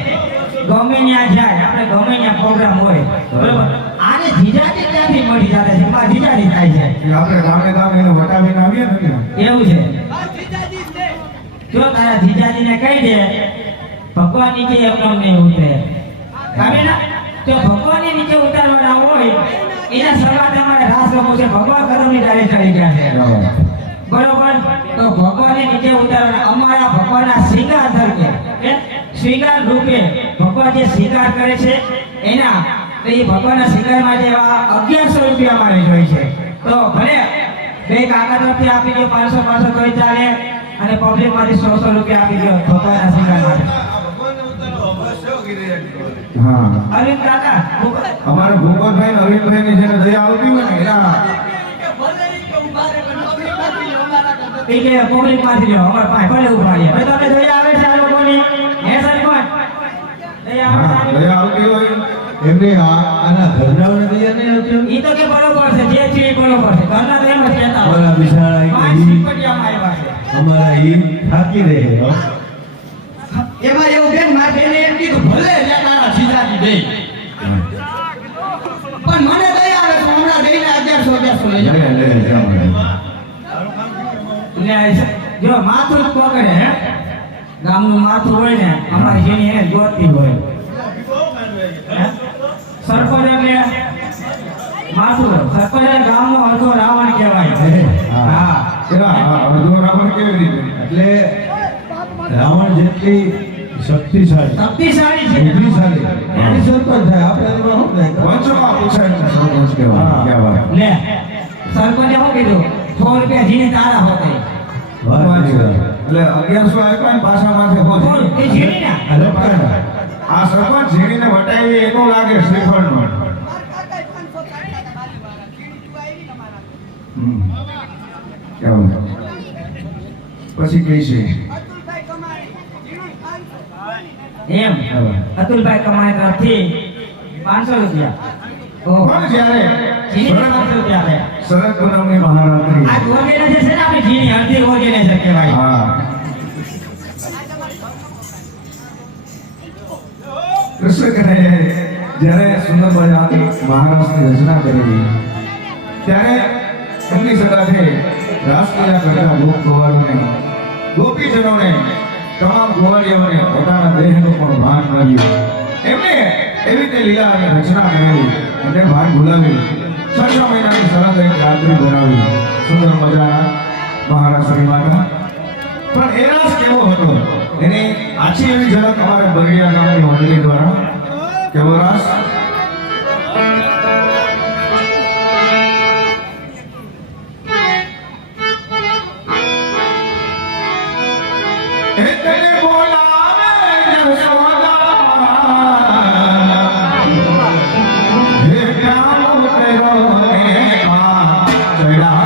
ગમે ત્યાં જાય આપણે ગમે ત્યાં પ્રોગ્રામ હોય બરોબર. આને જીજાજી ક્યાંથી મળી જાય છે? માં જીજાજી થાય છે. એ આપણે ગામે ગામે એને વટાવીને આવીએ ને એવું છે. જો તારા જીજાજીને કહી દે ભગવાન નીચે એમનો નહીં ઉતરે. કામે ના તો ભગવાનને નીચે ઉતારવાના હોય એના સવારે અમારે રાસ રમવો છે. ભગવાન કદમની ડાળે ચડી ગયા છે બરોબર. તો ભગવાનને નીચે ઉતારવાના અમારા ભગવાનના શ્રીંગાર તરીકે શ્રીંગાર રૂપે ભગવાન જે શ્રીંગાર કરે છે એના તો એ ભગવાનના શ્રીંગાર માટે એવા 1100 રૂપિયા મારે જોઈએ છે. તો ભલે બે કાકા તરફથી આપી દો 500 તોય ચાલે અને પબ્લિક માંથી 100 રૂપિયા આપી દો ભગવાનના શ્રીંગાર માટે. હા, અરવિંદ કાકા અમારે ભૂપતભાઈ ને અરવિંદભાઈ ની જેને દયા આવતી હોય ને એના એ કે પબ્લિક માંથી લો અમાર પાસે ભલે ઉભા રહે. હવે તમે દયા આવે છે આ લોકોની હે સરપંચ દયા આવે હા, છે? દયા આવતી હોય એમને આના ઘરનાઓને દયા નહીં આવતી? ઈ તો કે બરોબર છે જે છે એ બરોબર છે. ઘરના તો એમ જ કહેતા હોય. અમારા બિચારા પાંચ સિપટિયામાં આવ્યા છે. અમારા ઈ થાકી રહે હો. એમાં એવું બેન મારે બેને એમ કીધું ભલે લે તારા જીજાજી દે પણ મને દયા આવે તો હમણાં દઈને 1100 લઈ જાઓ. લે જાઓ. એટલે જો માથું જ પકડે હે ગામનું માથું હોય ને અમારી જેની એને જોતી હોય હે? સરપંચ એટલે માથું સરપંચ એટલે ગામનો અડધો રાવણ કહેવાય. હા પેલા અડધો રાવણ કેવી રીતે? એટલે રાવણ જેટલી શક્તિશાળી શક્તિશાળી છે. બુદ્ધિશાળી એની સરપંચ થાય. આપણે એમાં શું થાય? વંશમાં પૂછાય ને સરપંચ કહેવાય. ક્યાં વાત? લે સરપંચે શું કીધું 100 રૂપિયા જીને તારા હોતે વાત નહીં કરે. એટલે 1100 આપ્યા ને પાછા માથે પહોંચી. એ જીની ના આ લપકાના. આ સરપંચ ઝીણીને વટાવી એનો લાગે શ્રીફળનો. કેવું? પછી કઈ છે એમ અતુલભાઈ કમાય તરફથી 500 રૂપિયા. ઓહો. પણ જ્યારે જીની 500 રૂપિયા આપે. શરદ પૂનમની મહારાત્રિ. આ ઓર્ગેનાઇઝેશન છે ને આપણી જીની હળદી ઓર્ગેનાઇઝેશન કહેવાય. હા, કૃષ્ણ કનૈયાએ જ્યારે સુંદર મજાની મહારાષ્ટ્રની રચના કરેલી ત્યારે એમની સગાથે રાસલીલા કરતા ગોપ ગોવાળોને ગોપીજનોને તમામ ગોવાળીઓને પોતાના દેહનું પણ ભાન મળ્યું. એમને એવી રીતે લીલા અને રચના કરેલી એમને ભાન ભૂલાવી 6 મહિનાની સરહદ એક રાત્રિ બનાવી સુંદર મજાના મહારાષ્ટ્રની માતા. પણ એ રાસ કેવો હતો એની આછી એવી ઝલક અમારે બગડિયા ગામની મંડળી દ્વારા. કેવો રાસ? એ તને બોલાવે જસોદા, હે કામ તેરો ને કા ચડા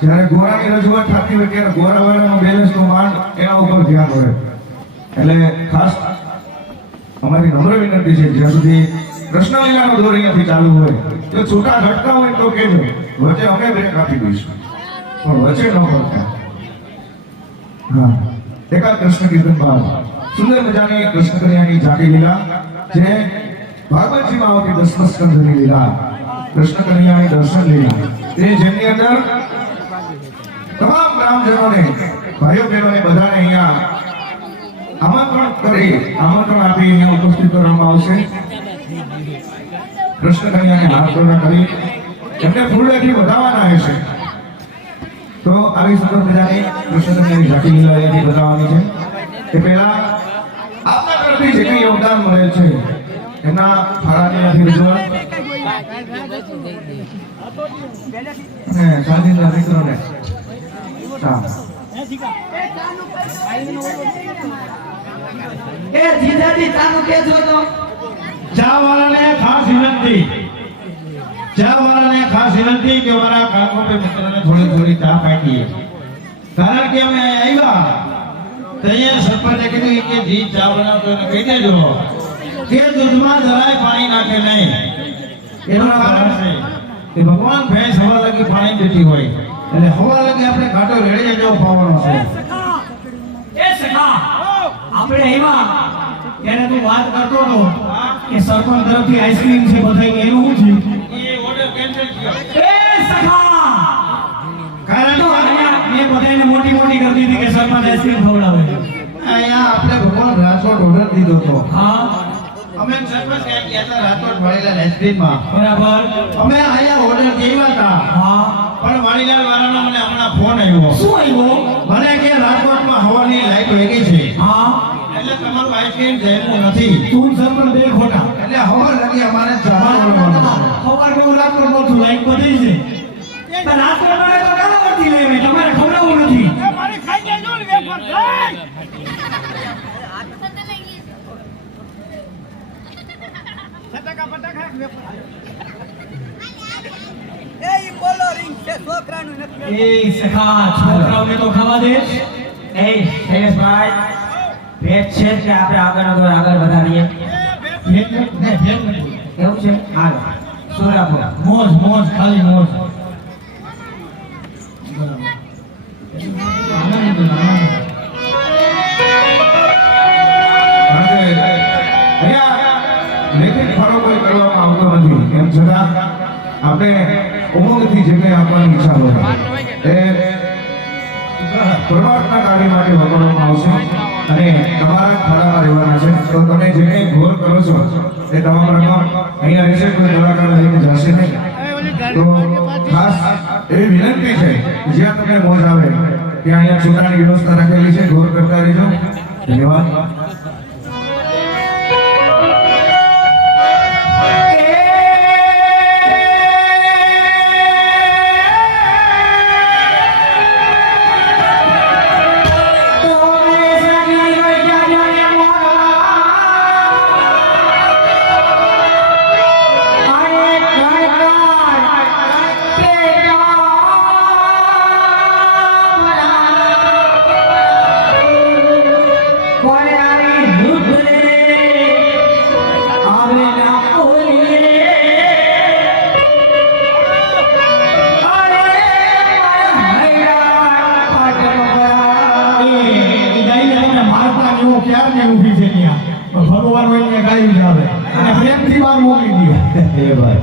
જ્યારે ગોરાની રજૂઆત થતી હોય ત્યારે ગોરાવાળાનો બેલેન્સનો માન એના ઉપર ધ્યાન હોય. એટલે ખાસ અમારી નમ્ર વિનંતી છે, જ્યાં સુધી કૃષ્ણલીલાનો દોર અહીંયાથી ચાલુ હોય તો છૂટા ઘટતા હોય તો કહેજો, વચ્ચે અમે બ્રેક આપી દઈશું, પણ વચ્ચે ન પડતા. હા, એકાદ કૃષ્ણ કીર્તન બાદ સુંદર મજાની કૃષ્ણ કન્યાની જાતિ લીલા, જે ભાગવતજીમાં આવતી દસમ સ્કંધની લીલા, કૃષ્ણ કન્યાની દર્શન લીલા, એ જેમની અંદર તમામ ગ્રામજનોને, ભાઈઓ બહેનોને બધાને અહીંયા આમંત્રણ આપી અહીંયા ઉપસ્થિત કરવામાં આવશે. કૃષ્ણ કન્યાને હાથ જોડા કરી એમને ફૂલેથી વધાવવાના હશે. તો આવી સુંદર મજાની કૃષ્ણ કન્યાની જાતિ લીલા અહીંયાથી બતાવવાની છે. એ પહેલા આપના તરફથી જે કંઈ યોગદાન મળે છે એમના ફાળાની રજૂઆત અને શાંતિના મિત્રોને એ જીજાજી ચાનું કેજો તો ચા વાળાને ખાસ વિનંતી કે મારા કાકો મિત્રોને થોડી ચા પાકી, કારણ કે અમે આવ્યા તો અહીંયા સરપંચે કીધું કે જી ચા બનાવતો એને કહી દેજો કે દૂધમાં જરાય પાણી નાખે નહીં. એનું કારણ છે કે ભગવાન ભેંસ હવા લગી પાણી પીતી હોય, એટલે હવા લગી આપણે ઘાટો રેડી જવો પાવાનો છે. એ સખા આપણે એમાં ત્યારે તું વાત કરતો હતો કે સરપંચ તરફથી આઈસ્ક્રીમ છે બધાય, એનું શું થયું? એ ઓર્ડર કેન્સલ થયો. એ સખા કારણ તો અહીંયા મેં બધાયને મોટી કરી દીધી કે સરપંચ આઈસ્ક્રીમ ખવડાવે. અહીંયા આપણે ભગવાન રાજકોટ ઓર્ડર દીધો હતો. હા અમે સરપંચ ક્યાં ગયા હતા રાજકોટ મળેલા આઈસ્ક્રીમમાં. બરાબર. અમે અહીંયા ઓર્ડર દેવા હતા, હા પણ વાણીલાલ વાળાનો મને હમણાં ફોન આવ્યો. શું આવ્યો? મને કે રાજકોટમાં હવાની લાઈટ વેગી છે, હા એટલે તમારું આઈસ્ક્રીમ જઈનું નથી, તું સરપંચ બે ખોટા. એટલે હવા લગી અમારે જમા મળવાનું છે. સવારે હું રાત્રે બોલું લાઈક બધી છે પણ રાત્રે મારે તો કાલાવડથી લેવી, તમારે ખવડાવવું નથી. એ મારી ખાઈ દેજો ને વેફર ખાઈ. ફટાકા ફટાકા વેફર. એ સખા છોકરાઓને તો ખાવા દે. એ શૈલેષભાઈ, ભેટ છે કે આપણે આગળ વધારીએ? ભેટ ને ભેટ નથી. એવું છે? હાલો સુરાપુર મોજ મોજ ખાલી મોજ. આનંદ આનંદ. અહીંયા લેખિત ફાળો કોઈ કરવામાં આવતો નથી, એમ છતાં આપણે ઉમંગથી જે કંઈ આપવાની ઈચ્છા હોય એ પરમાત્મા કાર્ય માટે વાપરવામાં આવશે અને તમારા ખાડામાં રહેવાના છે. તો તમે જે કંઈ ઘોર કરો છો એ તમામ રકમ અહીંયા રહેશે, કોઈ કલાકાર લઈને જશે નહીં. તો ખાસ એવી વિનંતી છે કે જ્યાં તમને મોજ આવે ત્યાં અહીંયા છૂટાની વ્યવસ્થા રાખેલી છે, ઘોર કરતા રહેજો. ધન્યવાદ. ઊભી છે ત્યાં ભગવાન હોય ને ગાડી જ આવે અને પ્રેમથી બહાર મોકલી દે. એ ભાઈ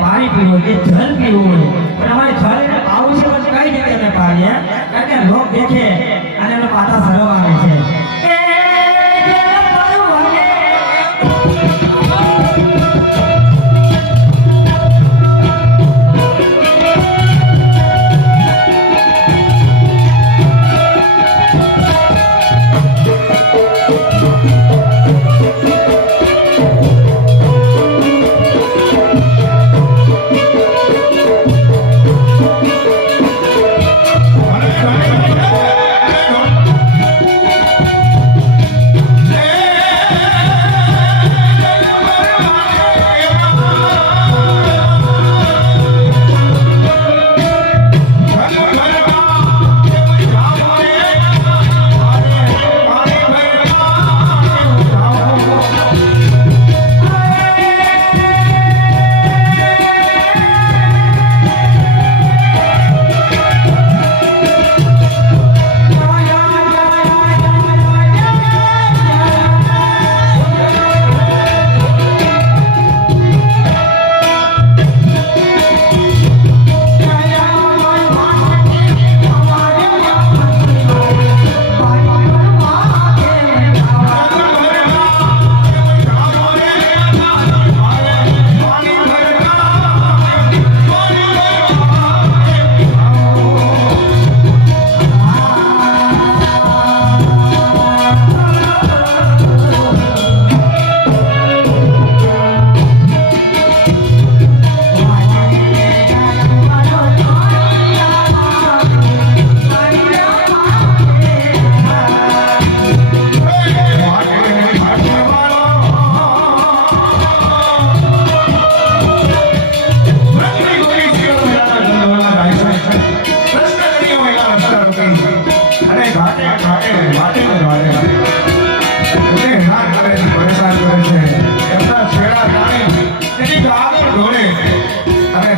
પાણી પીવું કે જલ પીવું હોય, પણ અમારે જલ આવું છે પણ કઈ જગ્યાએ પાણી દેખે અને એનો પાટા સળવા આવે છે એ જે પરવાને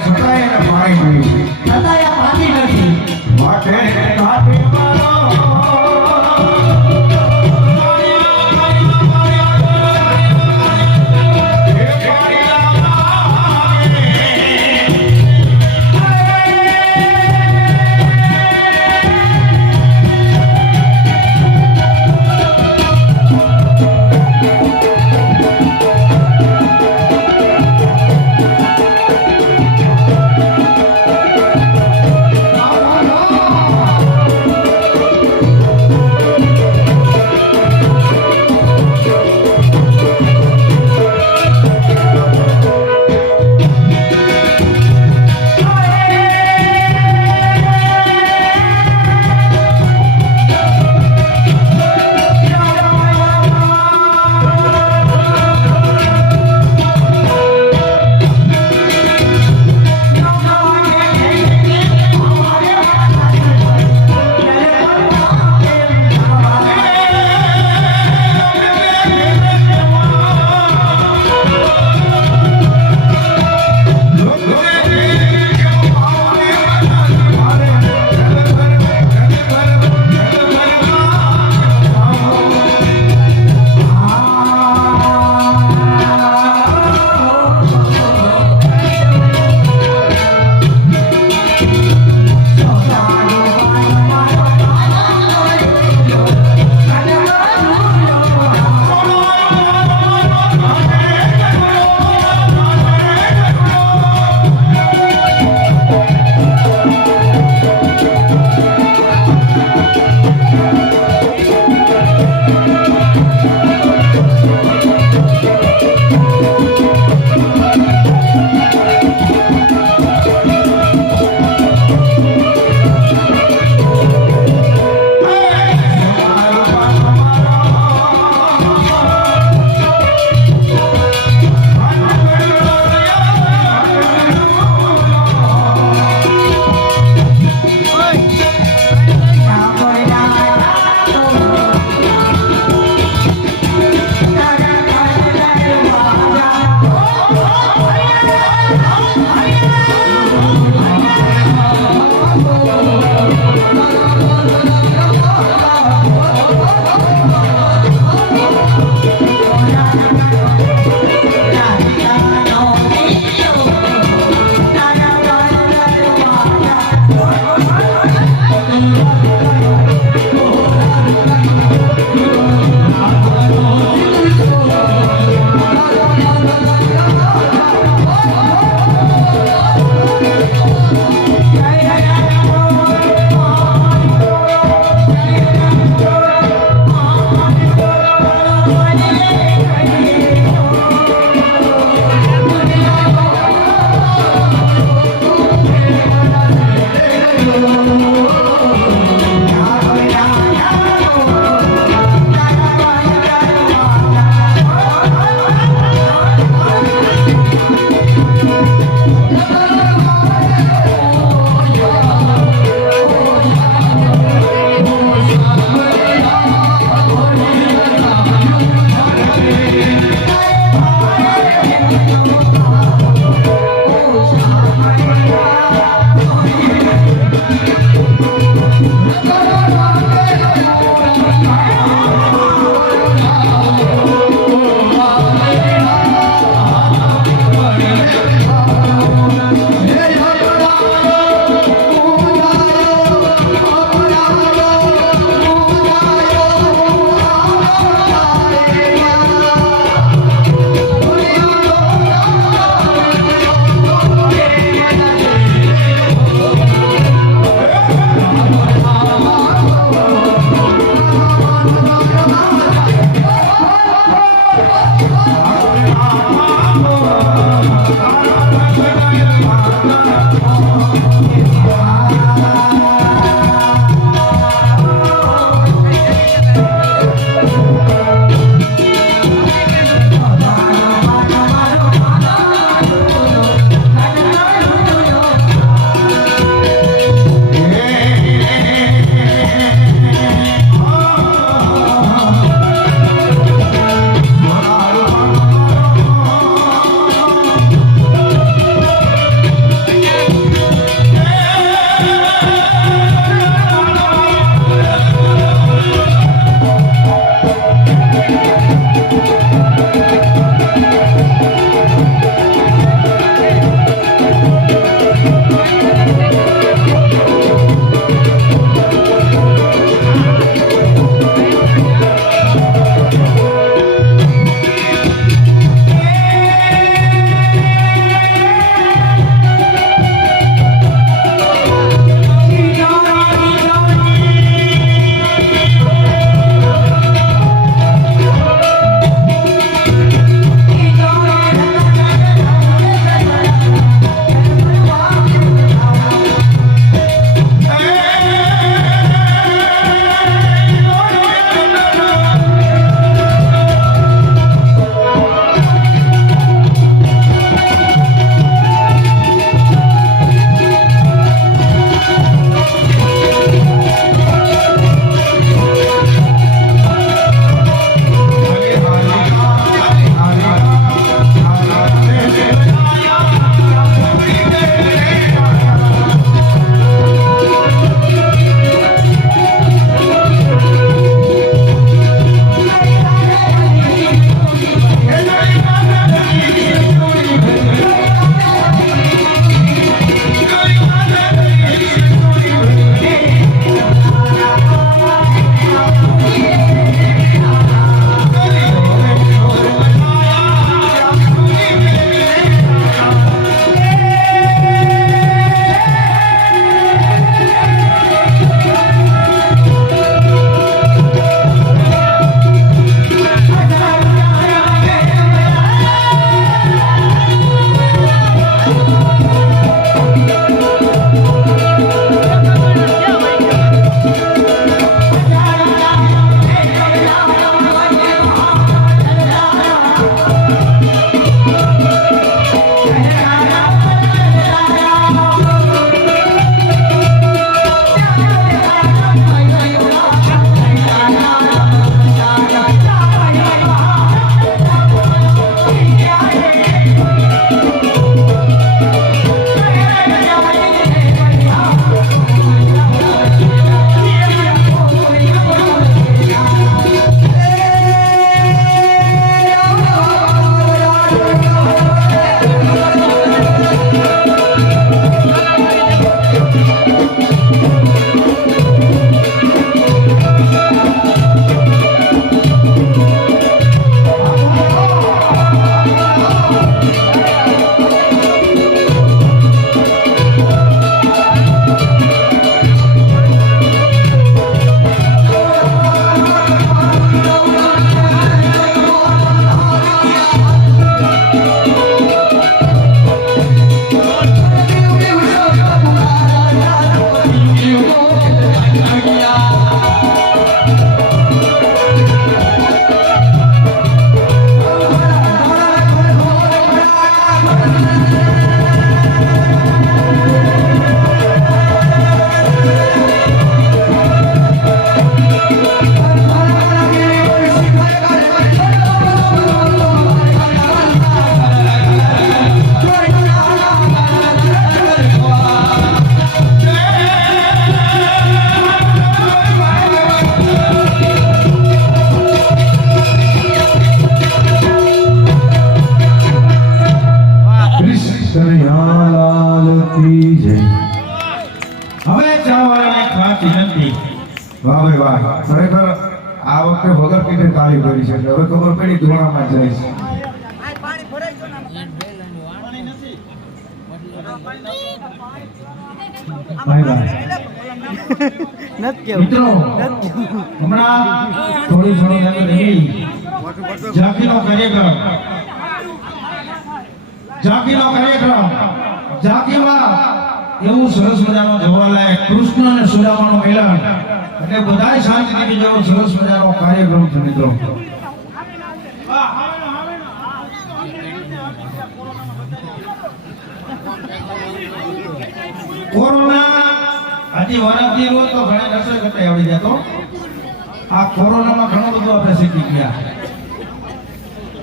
છતાંય આ પાકી નથી આ ખાસ વિનંતી. વાહ ભાઈ વાહ, ખરેખર આ વખતે વગર કીધે તાળી ભરી છે એટલે હવે ખબર પડી ધોળામાં જાય છે. ભાઈ ભાઈ મિત્રો હમણાં થોડી રમી ઝાંખીનો કાર્યક્રમ ઝાંખીમાં એવું સરસ મજાનો જોવાલાયક કૃષ્ણ અને સુદામાનું મિલન એટલે બધાય શાંતિથી જેવો સરસ મજાનો કાર્યક્રમ છે મિત્રો. કોરોના હજી વરસથી રોજ તો ઘણા રસોઈ કરતા આવડી જતો. આ કોરોનામાં ઘણું બધું આપણે શીખી ગયા.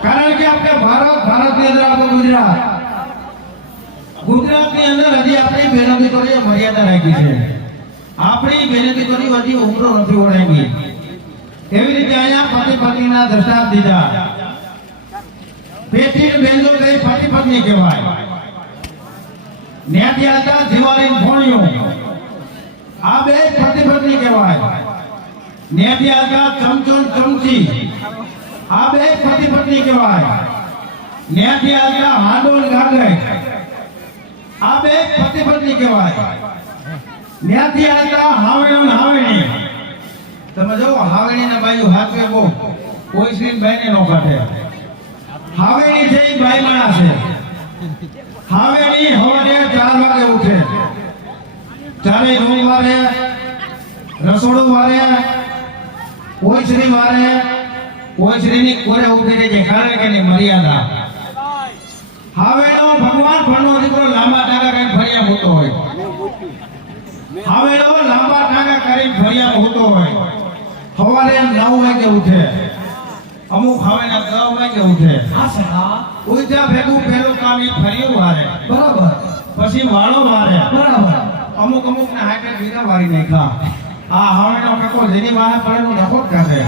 કારણ કે આપણે ભારતની અંદર આપણું ગુજરાતની અંદર હજી આપણી મહેનત કરી મર્યાદા રાખી છે. આપણી મહેનત કરી હજી ઉમરો નથી ઓળાવી. એવી રીતે અહીંયા પતિ પત્નીના દ્રષ્ટાંત દીધા. પેટીને બેંજો કઈ પતિ પત્ની કહેવાય. ન્યાથી આવતા દિવાળી ભોણિયું આ બે પતિ પત્ની કહેવાય. ન્યાથી આવતા ચમચો ને ચમચી આ બે પતિ પત્ની કહેવાય. ન્યાથી આવતા હાંડો ને ગાગર આ બે પતિ પત્ની કહેવાય. ન્યાથી આવતા હાવણો ને હાવણી. તમે જો હાવણી ના બાજુ હાથે બહુ કોઈ શ્રી બાઈને નો કાઢે. હાવણી છે એ બાઈ માણસ છે. હાવેણી સવારે 4 વાગે ઉઠે. ચારે રૂમ વારે, રસોડું વારે, ઓછરી વારે, ઓછરીની કોરે ઉભી રહી જાય. કારણ કે એની મર્યાદા. હાવેણો ભગવાન ભણનો દીકરો લાંબા ટાંગા કરીને ફરિયા હોતો હોય. હાવેણો લાંબા ટાંગા કરીને ફરિયા હોતો હોય. સવારે 9 વાગે ઉઠે. અમુક હાવેણા 10 વાગે ઉઠે. હા સખા, ઉઠ્યા ભેગું પહેલું કામ એ ફરિયું વારે. બરાબર પછી વાળો વારે. બરાબર. અમુક ને હાટે બીજા વારી નાખ્યા. આ હાવેનો કકો જેની વાહે પડેલો નખો જ કાઢે.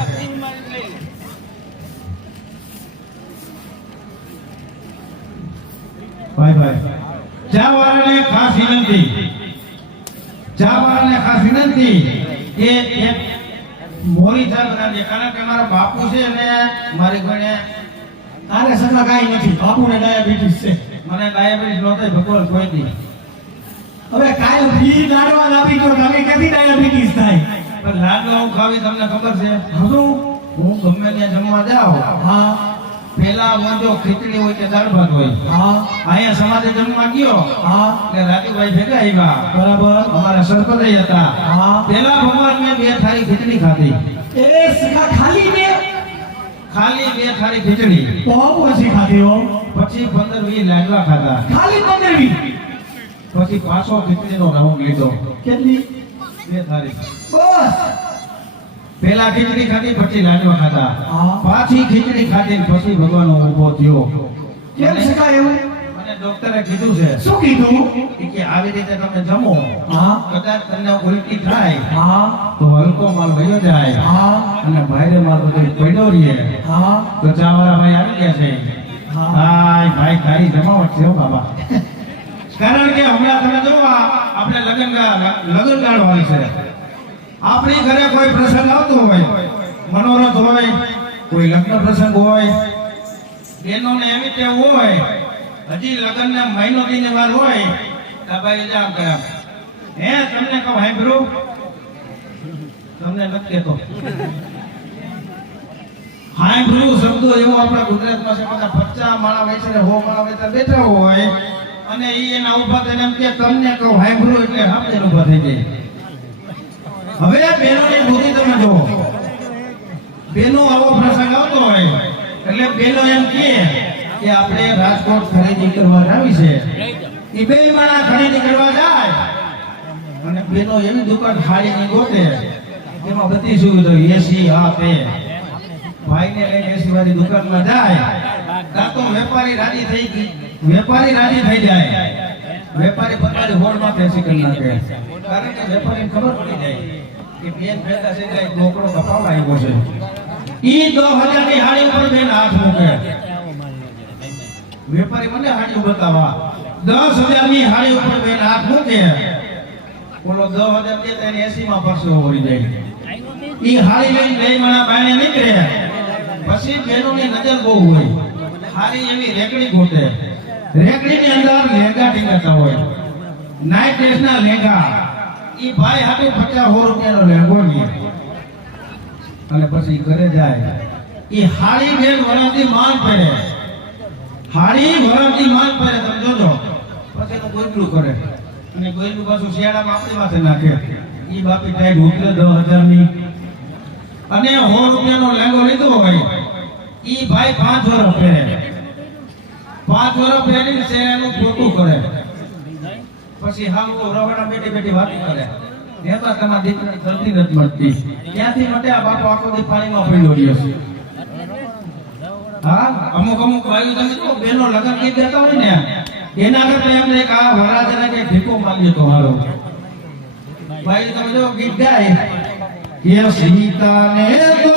ભાઈ ચા વાળાને ખાસ વિનંતી કે એક મોરી ચા બનાવજે. કારણ કે મારા બાપુ છે અને મારી ઘરે તારે સખા કાંઈ નથી, બાપુને ડાયાબિટીસ છે. મને ડાયાબિટીસ નહોતો ભગવાન કોઈ દી. હવે કાંઈ ઘી લાડવા લાવી તો તમે ક્યાંથી ડાયાબિટીસ થાય? પણ લાડવા હું ખાવી તમને ખબર છે. હજુ હું ગમે ત્યાં જમવા જાઉં હા પેલા મોજો ખીચડી હોય કે દાળ ભાત હોય. હા અહીંયા સમાજે જમવા ગયો હા એટલે રાજુભાઈ ભેગા આવ્યા. બરાબર. અમારા સરપંચ હતા. હા પેલા ભગવાન મેં 2 થાળી ખીચડી ખાધી. એ સખા ખાલી બે ખાલી 2 થાળી ખીચડી. બહુ ઓછી ખાધી હો. પછી 15-20 લાડવા ખાધા. ખાલી 15-20. પછી પાછો ખીચડીનો રાઉન્ડ લીધો. કેટલી? 2 થાળી. બસ. પેલા ખીચડી ખાધી પછી લાડવા ખાધા. હા. પાછી ખીચડી ખાધી ને પછી ભગવાન ઊભો થયો. કેમ સખા એવું? મને ડોક્ટરે કીધું છે શું કીધું? કે આવી રીતે તમે જમો હા કદાચ તમને ઉલટી થાય હા તો હલકો માલ વયો જાય હા અને ભાઈરે માલ બધો પડ્યો રહે. હા તો ચાવાળા ભાઈ આવી ગયા છે. હા. હાય ભાઈ તારી જમાવટ છે હો બાબા. કારણ કે હમણાં તમે જોવા આપણે લગન ગાળવાની છે. આપણી ઘરે કોઈ પ્રસંગ આવતો હોય, મનોરથ હોય, કોઈ લગ્ન પ્રસંગ હોય, બેનોને એવી ટેવ હોય હજી લગ્નને મહિનો દીને વાર હોય તો ભાઈ જામ કરે હે તમને કહું સાંભળ્યું તમને નથી કહેતો. સાંભળ્યું શબ્દ એવો આપણા ગુજરાતમાં છે. બધા 50 માણા વેચે 100 માણા વેચે બેઠા હોય અને ઈ એના ઊભા થઈને એમ કે તમને કહું સાંભળ્યું એટલે હાથે ઊભા થઈ જાય. હવે બેનોની બુદ્ધિ તમે જુઓ. બેનો આવો પ્રસંગ આવતો હોય એટલે બેનો એમ કહે કે આપણે રાજકોટ ખરીદી કરવા આવી છે. એ 2 માણા ખરીદી કરવા જાય અને બેનો એવી દુકાન થાળીની ગોતે એમાં બધી સુવિધા એસી આ તે. ભાઈને લઈને એસી વાળી દુકાનમાં જાય ત્યાં તો વેપારી રાજી થઈ જાય. વેપારી પોતાની હોડમાં ફેંસી કરી નાખે. કારણ કે વેપારીને ખબર પડી જાય કે બેન ભેગા છે કે ડોકરો કપાવા આવ્યો છે. ઈ 10,000 ની હાડી ઉપર બેન હાથ મૂકે. વેપારી મને હાડી બતાવા 10,000 ની હાડી ઉપર બેન હાથ મૂકે ઓલો 10,000 દેતા એને 80 માં પાછો વળી જાય. ઈ હારી લઈને બે માણા બાયણે નીકળે. પછી બેનોની નજર બહુ હોય. હારી એવી રેકડી ગોતે. રેકડીની અંદર લેંગા ટીંગાતા હોય. નાઇટ ડ્રેસના લેંગા. ઈ ભાઈ હાટુ 50-100 રૂપિયાનો લેંગો લે. અને પછી ઘરે જાય. ઈ હારી બેન વરાતી માન પડે. હારી વરાતી માન પડે તમે જોજો. પછી તો ગોયડું કરે. અને ગોયડું પાછું શિયાળામાં આપણી માથે નાખે. ઈ બાપી ટાઈટ ઉતરે 10,000 ની. અને 100 રૂપિયાનો લેંગો લીધો હોય. ઈ ભાઈ 5 વર્ષ પહેરે. 5 વર્ષ પહેરીને શેરાનું પોતું કરે. પછી હાવ રવાડા બેઠી બેઠી વાતો કરે. એમાં તમારા દીકરાની ગલતી નથી મળતી. ક્યાંથી મટે આ બાપો આખો દી પાણીમાં પડ્યો રહ્યો છે. હા અમુક ભાઈઓ તમે તો બેનો લગન કરી દેતા હોય ને એના કરતા એમને એક આ વરાજને કે ઠીકો માંગ્યો તો હારો. ભાઈ તમે જો ગીત ગાય કે સીતાને તો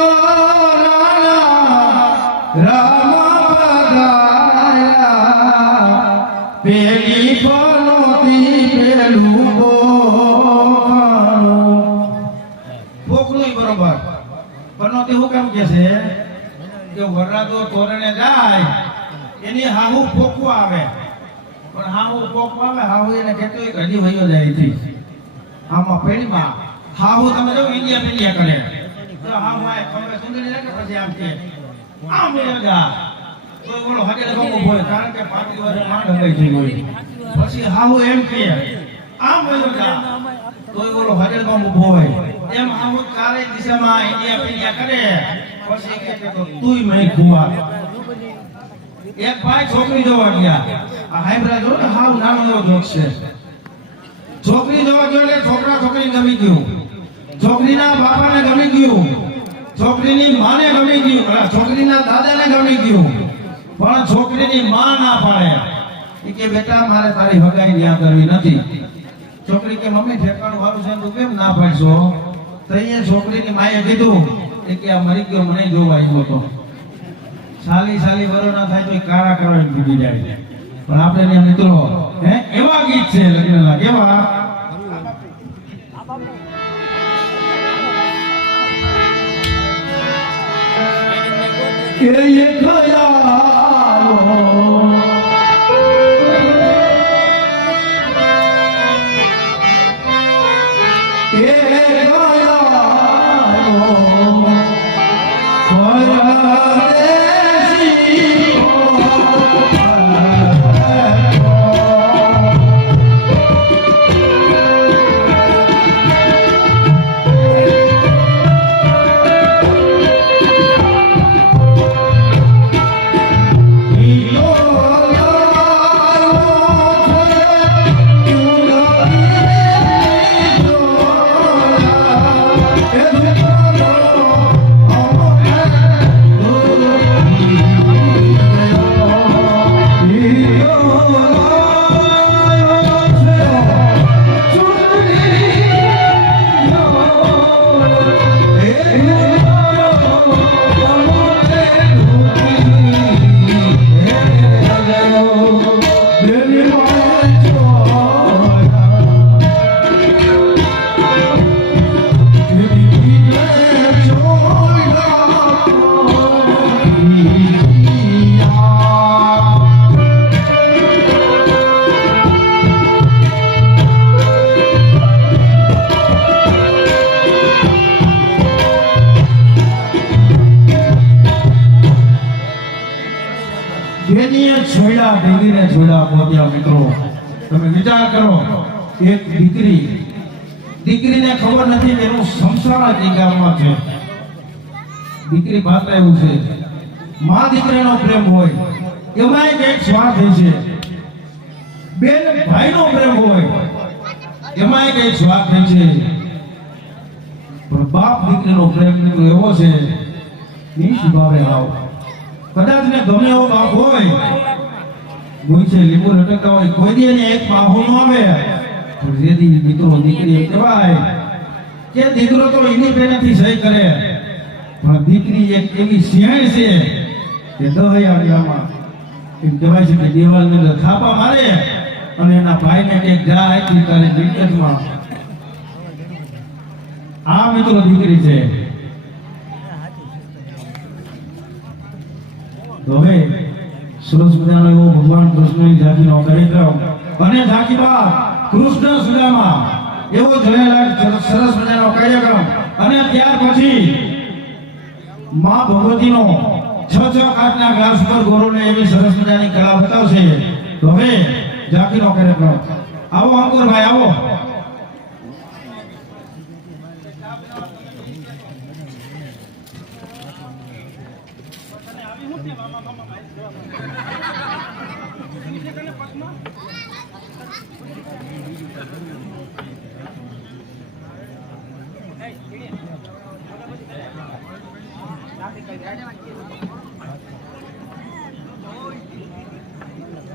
રામ પધાર્યા પેલી પનોતી પેલું પોખલું બરોબર. પનોતી હું કેમ કે છે કે વરરાજો તોરણે જાય એની હાહુ પોખવા આવે. પણ હાહુ પોખવા આવે હાહુ એને કહેતો એક હજી વયો જાય છે. આમાં પેલીમાં હાહુ તમે જો ઇન્ડિયા પેલિયા કરે તો હાહુ આ ખંભે સુંદરી રાખે પછી આમ કે આમ વયો જા તો બોલો હજે ગમો બોલે કારણ કે 5 વર્ષ માંડ હંગાઈ થઈ હોય. પછી હાહુ એમ કે આમ વયો જા તો બોલો હજે ગમો બોય એમ હાહુ ચારે દિશામાં ઇન્ડિયા પેલિયા કરે. પછી કે તો તુંય મેં ખુવા. એક ભાઈ છોકરી જોવા ગયા. આ હાઈબ્રા જો ને હાવ નાનો એવો જોક છે. છોકરી જોવા ગયો એટલે છોકરા છોકરી ગમી ગયું. છોકરીના બાપાને ગમી ગયું. છોકરીની માને ગમી ગયું. છોકરીના દાદાને ગમી ગયું. પણ છોકરીની માં ના પાડે. એ કે બેટા મારે તારી હગાઈ ન્યા કરવી નથી. છોકરી કે મમ્મી ઠેકાણું વાળું છે તું કેમ ના પાડશો? તો અહીંયા છોકરીની માએ કીધું કે આ મરી ગયો મને જોવા આવ્યો હતો. સાલી વરો ના થાય તો કાળા કાળા ભૂલી જાય. પણ આપણે મિત્રો હે એવા ગીત છે લગ્નના કેવા કે એ ખયાલો એ મિત્રો તમે વિચાર કરો એક દીકરીને ખબર નથી કે એનું સંસાર કઈ ગામમાં છે. દીકરી પાત્ર એવું છે માં દીકરીનો પ્રેમ હોય એમાં એક સ્વાર્થ છે. બેન ભાઈનો પ્રેમ હોય એમાં એક સ્વાર્થ છે. પણ બાપ દીકરીનો પ્રેમ મિત્રો એવો છે નિસ્વાર્થ આવ. કદાચ ને ગમે એવો બાપ હોય છે લીંબુ લટકતા હોય કોઈ દી એને એક બાહુ ન આવે તો જેદી મિત્રો દીકરી કહેવાય કે દીકરો તો એની પહેલેથી સહી કરે પણ દીકરી એક એવી સિંહણ છે કે દહયામાં એમ કહેવાય છે કે દિવાલની અંદર થાપા મારે અને એના ભાઈને કે જા આખી તારી મિલકતમાં આ મિત્રો દીકરી છે. તો હવે સરસ મજાનો એવો ભગવાન કૃષ્ણની ઝાંખીનો કાર્યક્રમ અને ઝાંખીબા કૃષ્ણ સુદામા એવો જોયેલા સરસ મજાનો કાર્યક્રમ અને ત્યાર પછી માં ભગવતીનો 6 કાચના ગ્લાસ પર ગોરોને એવી સરસ મજાની કળા બતાવશે. તો હવે ઝાંખીનો કાર્યક્રમ. આવો અંકુરભાઈ આવો.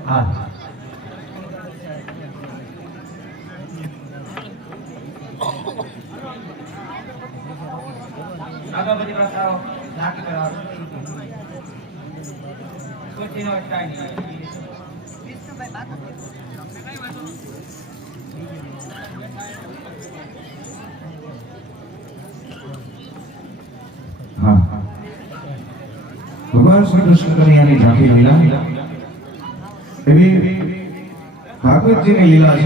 હા આગળ બધી વાત આવો ઝાંખી પર આવો કોચીનો ટાઈમ હા ભગવાન શ્રી કૃષ્ણ કનૈયાની ઝાંખી લીલા એવી ભાગવતજીની લીલા છે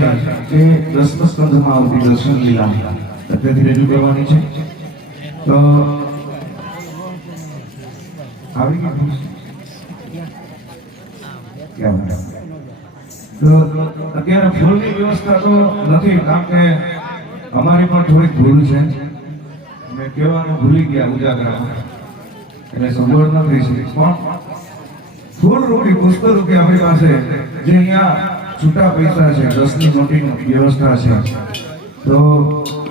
જે 10મ સ્કંધમાં આવતી દર્શન લીલા અત્યારથી રજૂ કરવાની છે. તો આવી ગયું ક્યાં તો અત્યારે ફૂલની વ્યવસ્થા તો નથી કારણ કે અમારી પણ થોડીક ભૂલ છે. મેં કહેવાનું ભૂલી ગયા ઉજાગરામાં એટલે સગવડ નથી છે પણ ફૂલ રૂપી પુષ્પ રૂપી આપણી પાસે જે અહીંયા છૂટા પૈસા છે 10ની નોટની વ્યવસ્થા છે. તો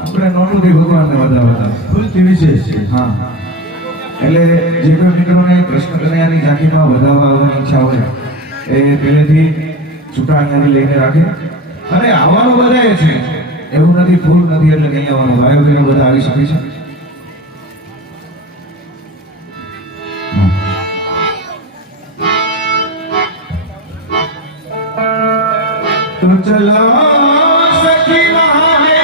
આપણે નોટોથી ભગવાનને વધાવતા ફૂલથી વિશેષ છે. હા એટલે જે કોઈ મિત્રોને કૃષ્ણ કનૈયાની ઝાંખીમાં વધાવવા આવવાની ઈચ્છા હોય એ પહેલેથી છૂટા અહીંયાથી લઈને રાખે. અને આવવાનું બધાએ છે એવું નથી ફૂલ નથી એટલે નહીં આવવાનું. ભાઈઓ બહેનો બધા આવી શકે છે. तो चलो सखी वहाने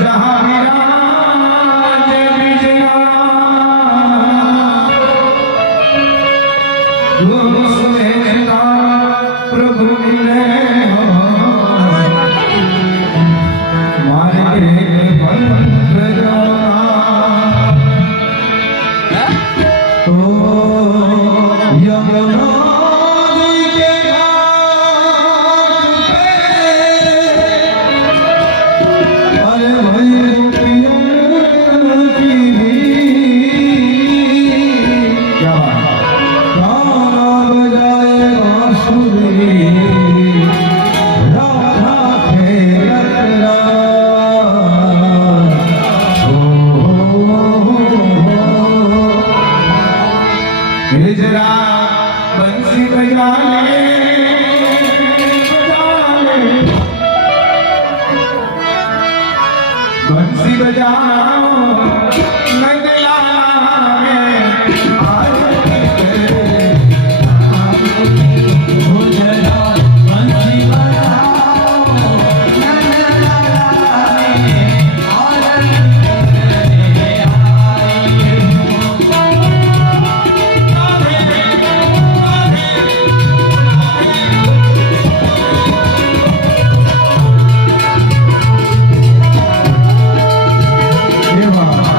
जहाँ विराज विजना गुरु सुनेता प्रभु मिले हो मारे बंध बंसी बजाने बंसी बजाओ Eva.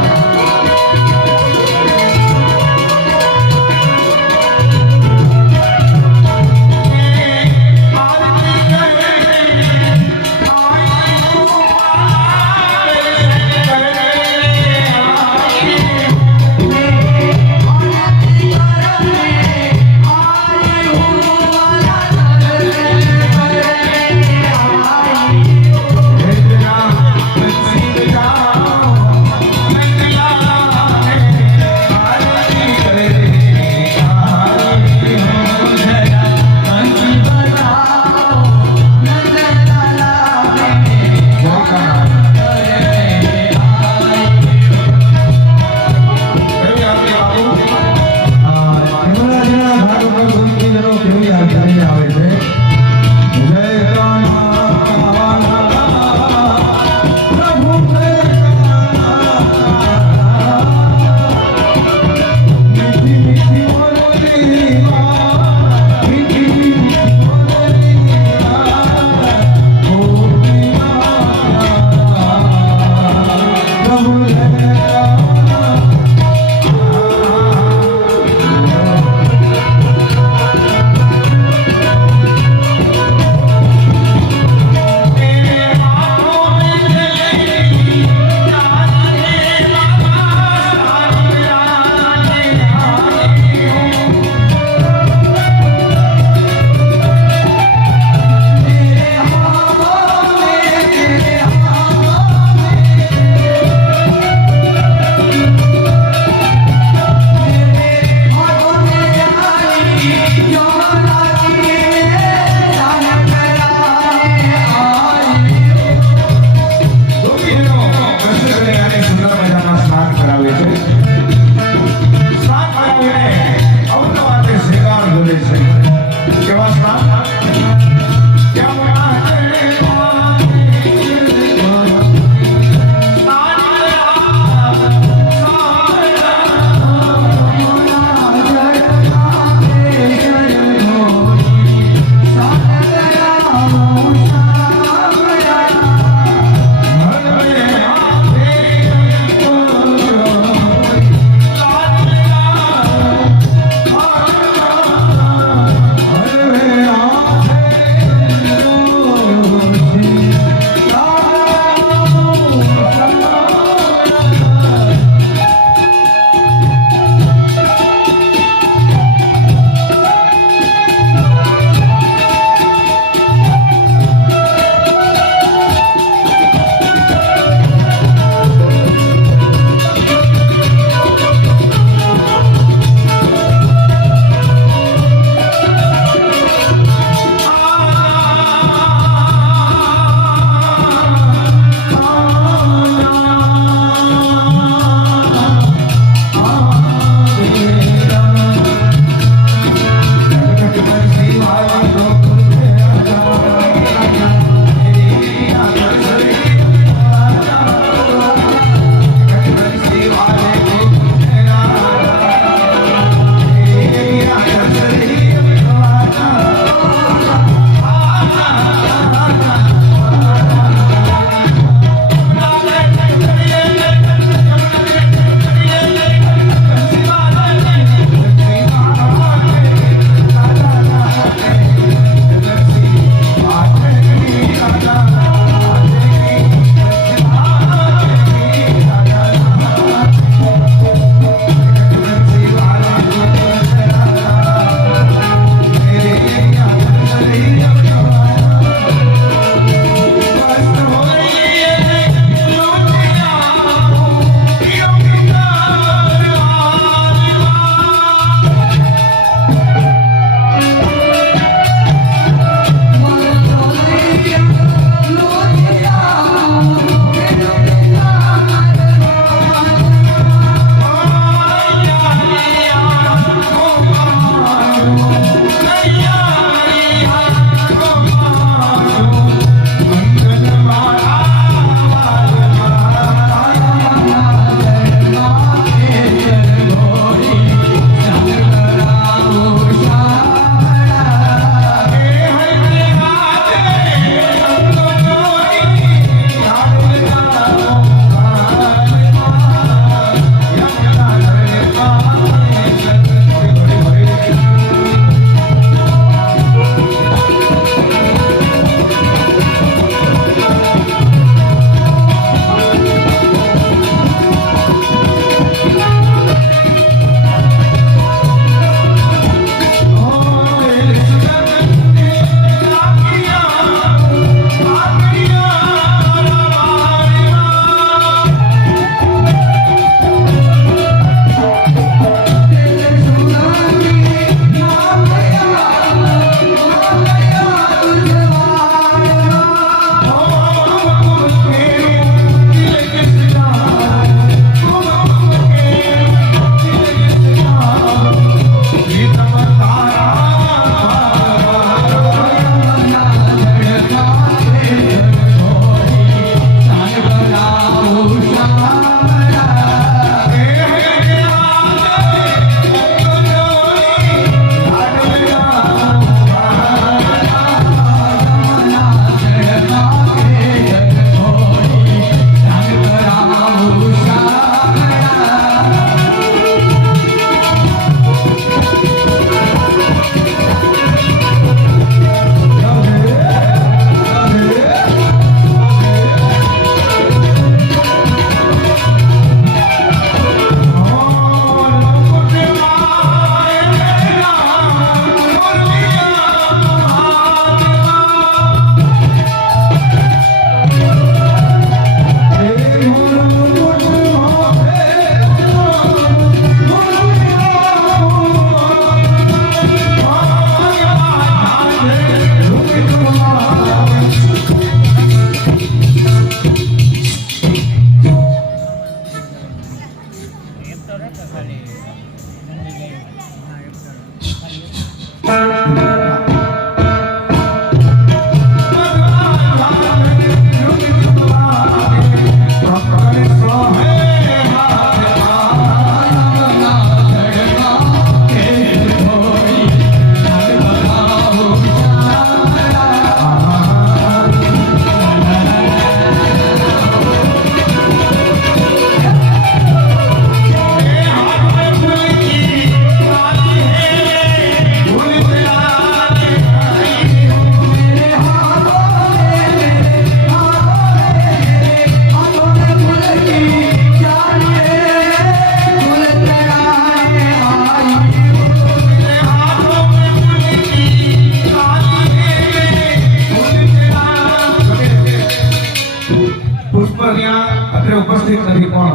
અત્યારે ઉપસ્થિત નથી પણ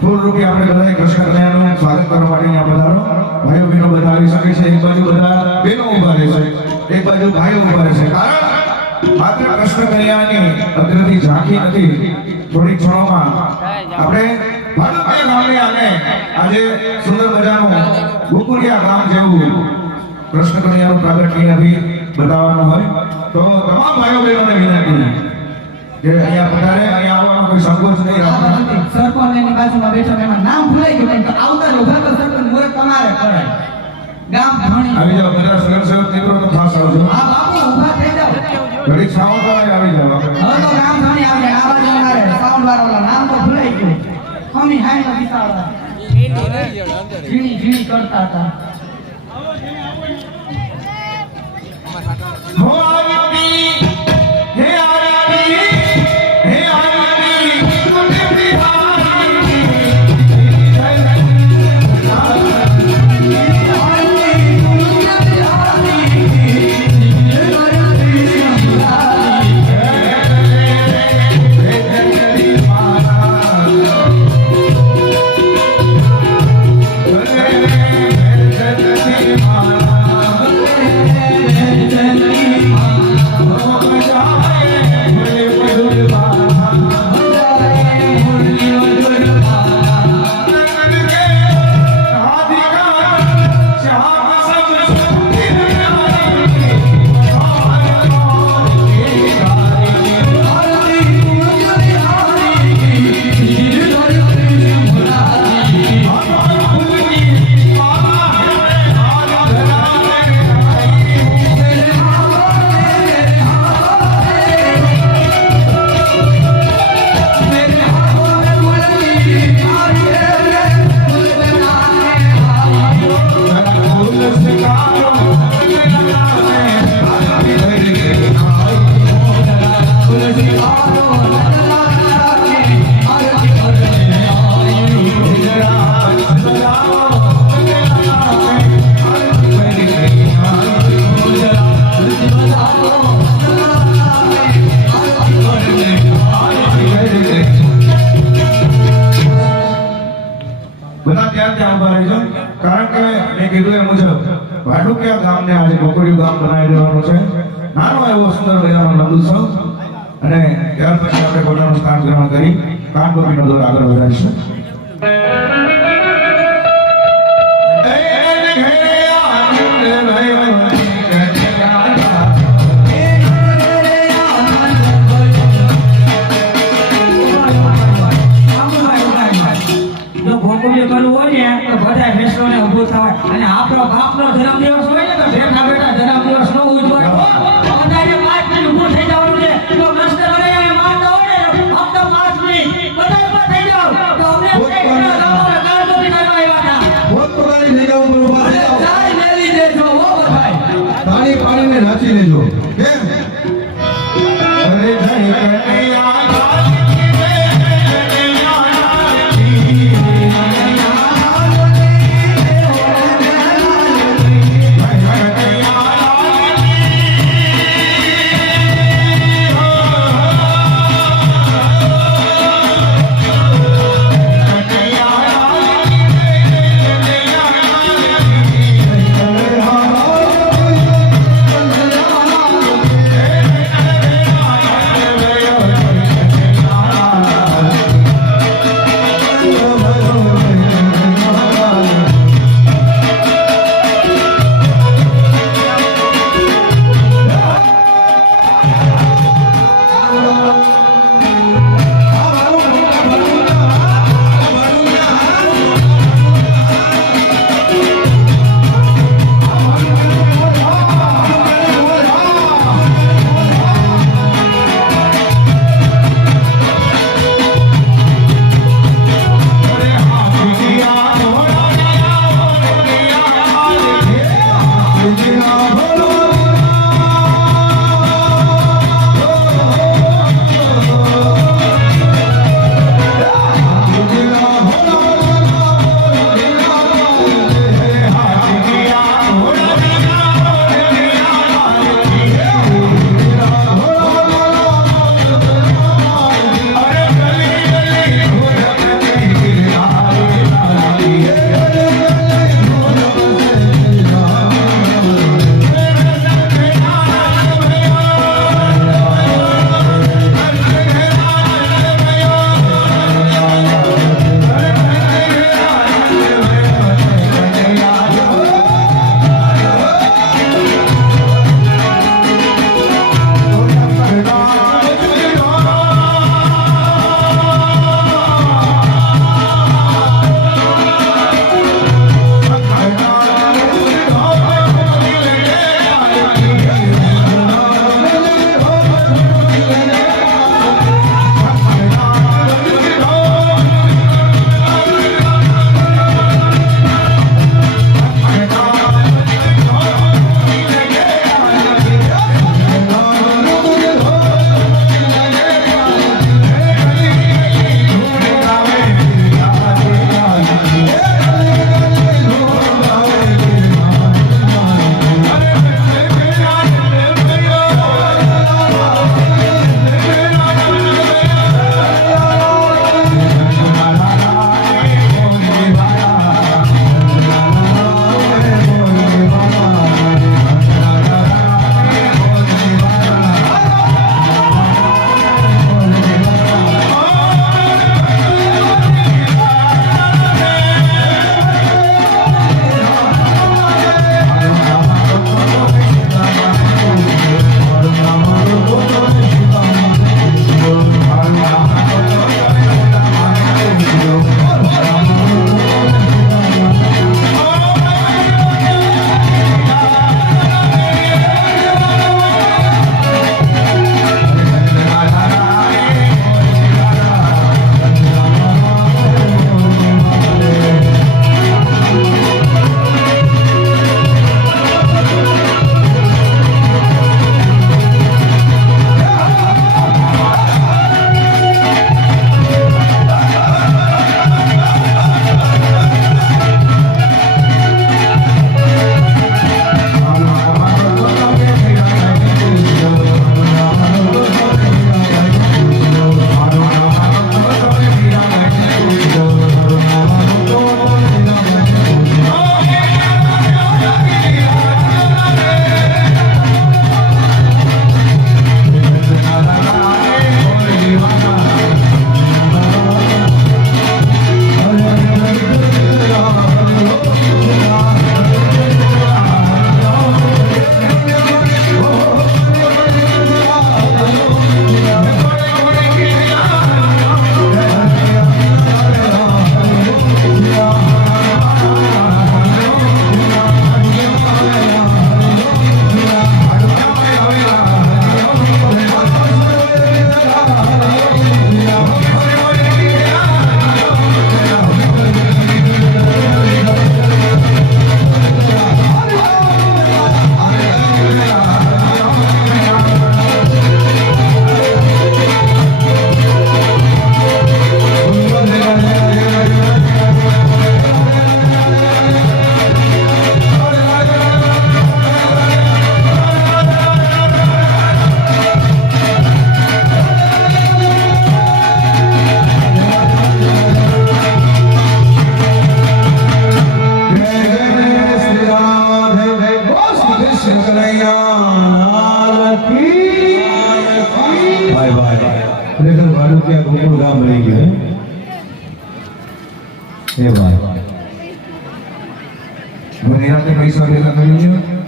ફૂલ રૂપે આપણે બધાએ કૃષ્ણ કનૈયાનું સ્વાગત કરવા માટે અહીંયા પધારો. ભાઈઓ બહેનો બધા આવી શકે છે. એક બાજુ બધા બહેનો ઊભા રહેશે, એક બાજુ ભાઈઓ ઊભા રહેશે. કારણ માત્ર કૃષ્ણ કનૈયાની અગ્રથી ઝાંખી નથી. થોડી ક્ષણોમાં આપણે ભાડુકિયા ગામને આને આજે સુંદર મજાનું ગોકુળિયા ગામ જેવું કૃષ્ણ કનૈયાનું પ્રાગટ્યથી બતાવવાનું હોય તો તમામ ભાઈઓ બહેનોને વિનંતી કે અહીંયા પધારે. અહીંયા આવવાનો કોઈ સંકોચ નહીં રાખવાનો. સરપંચની બાજુમાં બેઠો એમાં નામ ભૂલાઈ ગયું પણ આવતા ઉભા તો સરપંચ મુહૂર્ત તમારે કરાય. ગામ ધણી આવી જાઓ બધા સ્વયંસેવક મિત્રો તો ખાસ આવજો. આ બાપુ ઉભા થઈ જાઓ. ઘડીક સાવણ વાળા આવી જાઓ આપણે. હવે તો ગામ ધણી આવે આ બાજુ અમારે સાઉન્ડ વાળા નામ તો ભૂલાઈ ગયું. અમી હાઈનો વિસાવડા ઝીણી કરતા હતા. હો આવી હે આવી હે આવી તુને બિહારી બધા ત્યાં ત્યાં ઉભા રહેજો. કારણ કે મેં કીધું એ મુજબ ભાડુકિયા ગામને આજે ગોકુળિયું ગામ બનાવી દેવાનું છે. નાનો એવો સુંદર મજાનો નંદુત્સવ અને ત્યાર પછી આપણે પોતાનું સ્થાન ગ્રહણ કરી કાનગોપીનો દોર આગળ વધારીશું. જો ગોકુળિયું કરવું હોય ને તો બધા બેસવાને ઊભું થવાય. અને આપણો બાપનો જન્મદિવસ હોય ને તો બેઠા બેઠા જન્મદિવસ નો ઉજવાય. બધાને 5 મિનિટ ઊભું થઈ જવાનું છે. તો કૃષ્ણ કનૈયાને માનતા હોય ને ફક્ત 5 મિનિટ બધા ઊભા થઈ જાઓ. તો અમને કાનગોપી કરવા આવ્યા હતા. પોતપોતાની જગ્યા ઉપર ઊભા થઈ જાઓ. ચાય મેલી દેજો હો ભાઈ. તાળી પાડીને નાચી લેજો. કેમ? અરે જય કનૈયા ખરેખર ભાડુકિયા ગોકુળ ગામ રહી ગયું હે એ ભાઈ હવે નિરાતે પૈસા ભેગા કરી લ્યો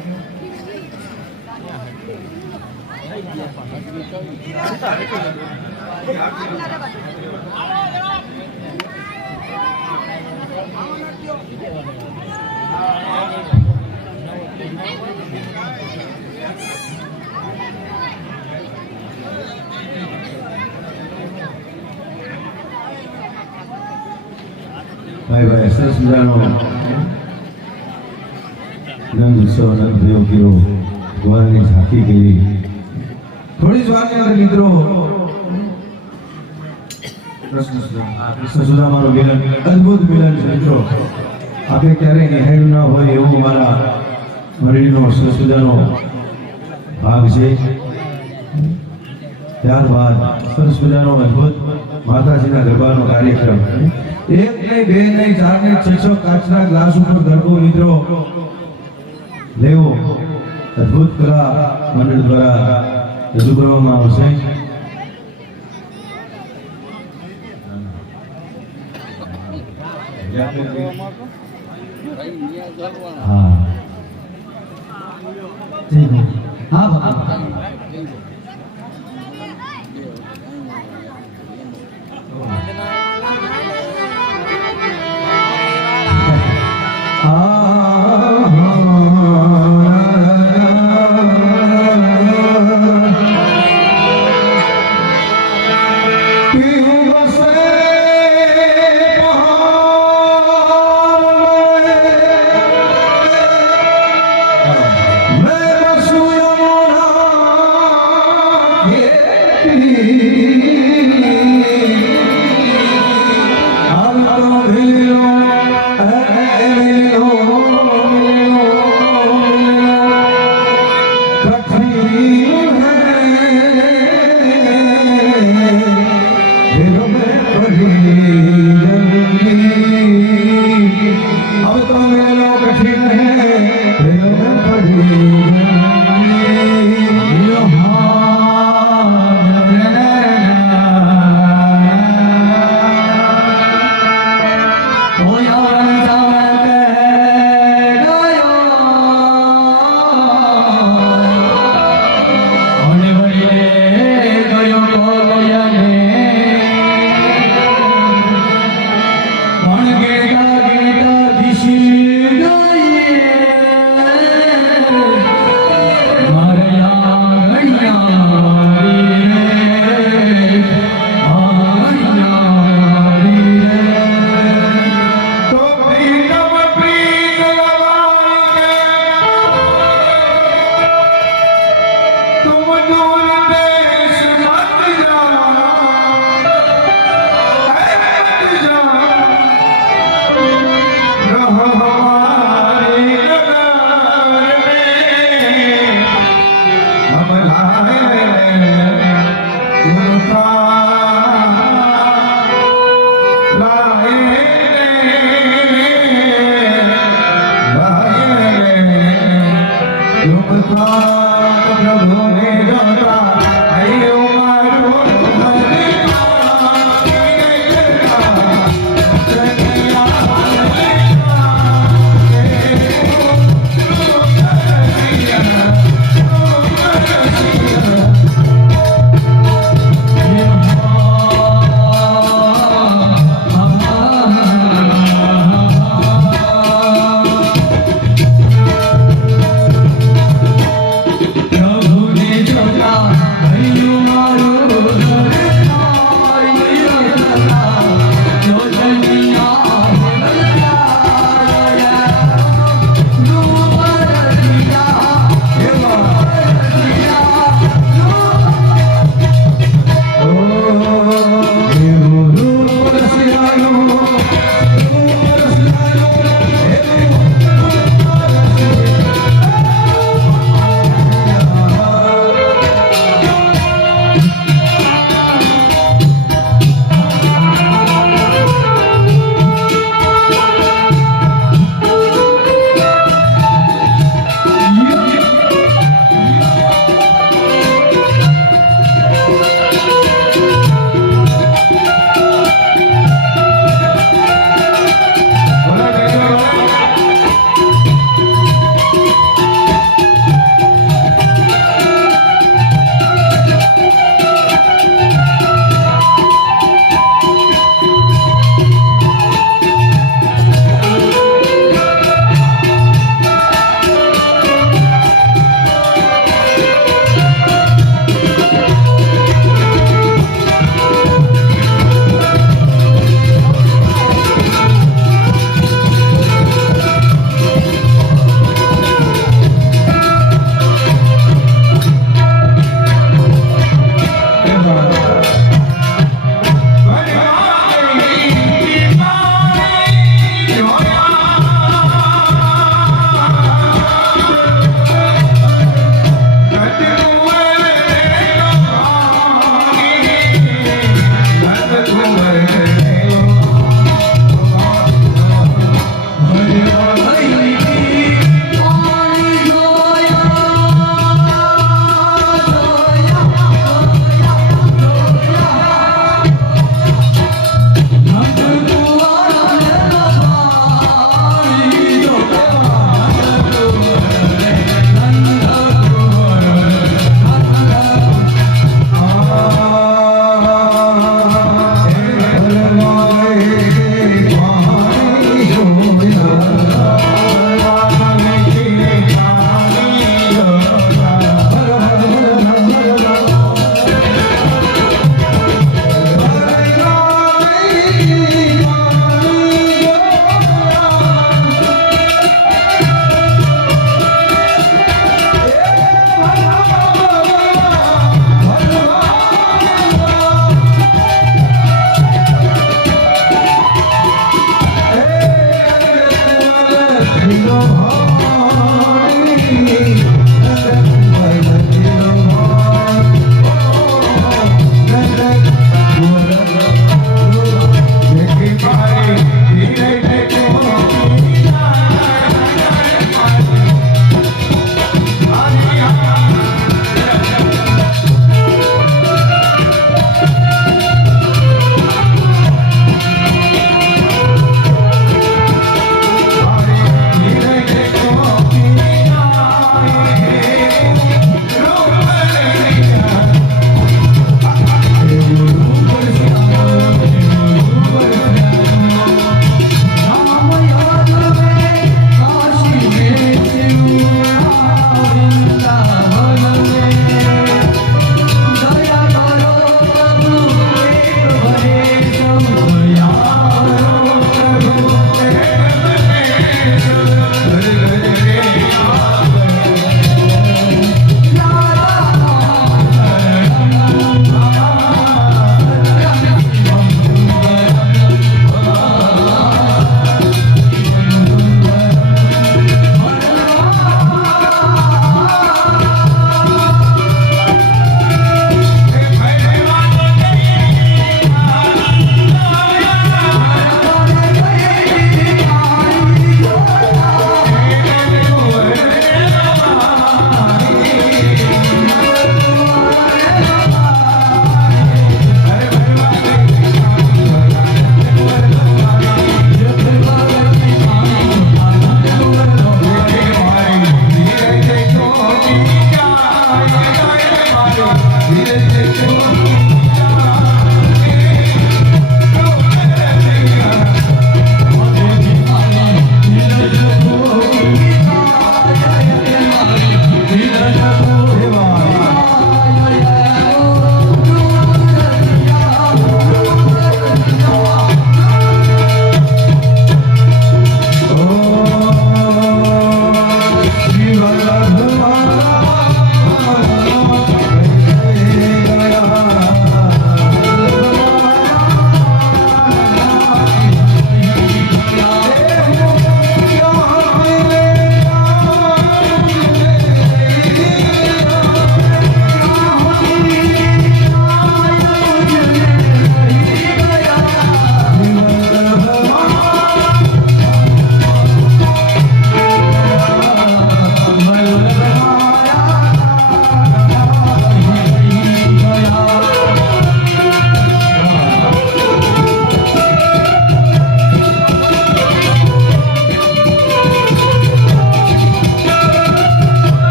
ભાઈ ભાઈ સરસ મજાનો નંદ ઉત્સવ નંદ પ્રયોગ કર્યો દ્વારની ઝાંખી કરી થોડી જ વારની અંદર મિત્રો કૃષ્ણ સુદામાનું મિલન અદ્ભુત મિલન છે મિત્રો આપણે ક્યારેય નિહાળ્યું ના હોય એવું મારા મરડીનો સરસ મજાનો ભાગ છે ત્યારબાદ સરસ મજાનો અદ્ભુત માતાજીના ગરબાનો કાર્યક્રમ એક નહીં બે નહીં ચાર નહીં છ કાચના ગ્લાસ ઉપર ગરબો મિત્રો લેવો અદ્ભુત કલા મંડળ દ્વારા રજૂ કરવામાં આવશે હા હા બાપા Hey,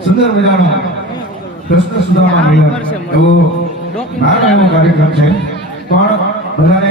સુંદર મજાનો કૃષ્ણ સુદામા મિલન એવો નાનો એવો કાર્યક્રમ છે પણ બધાને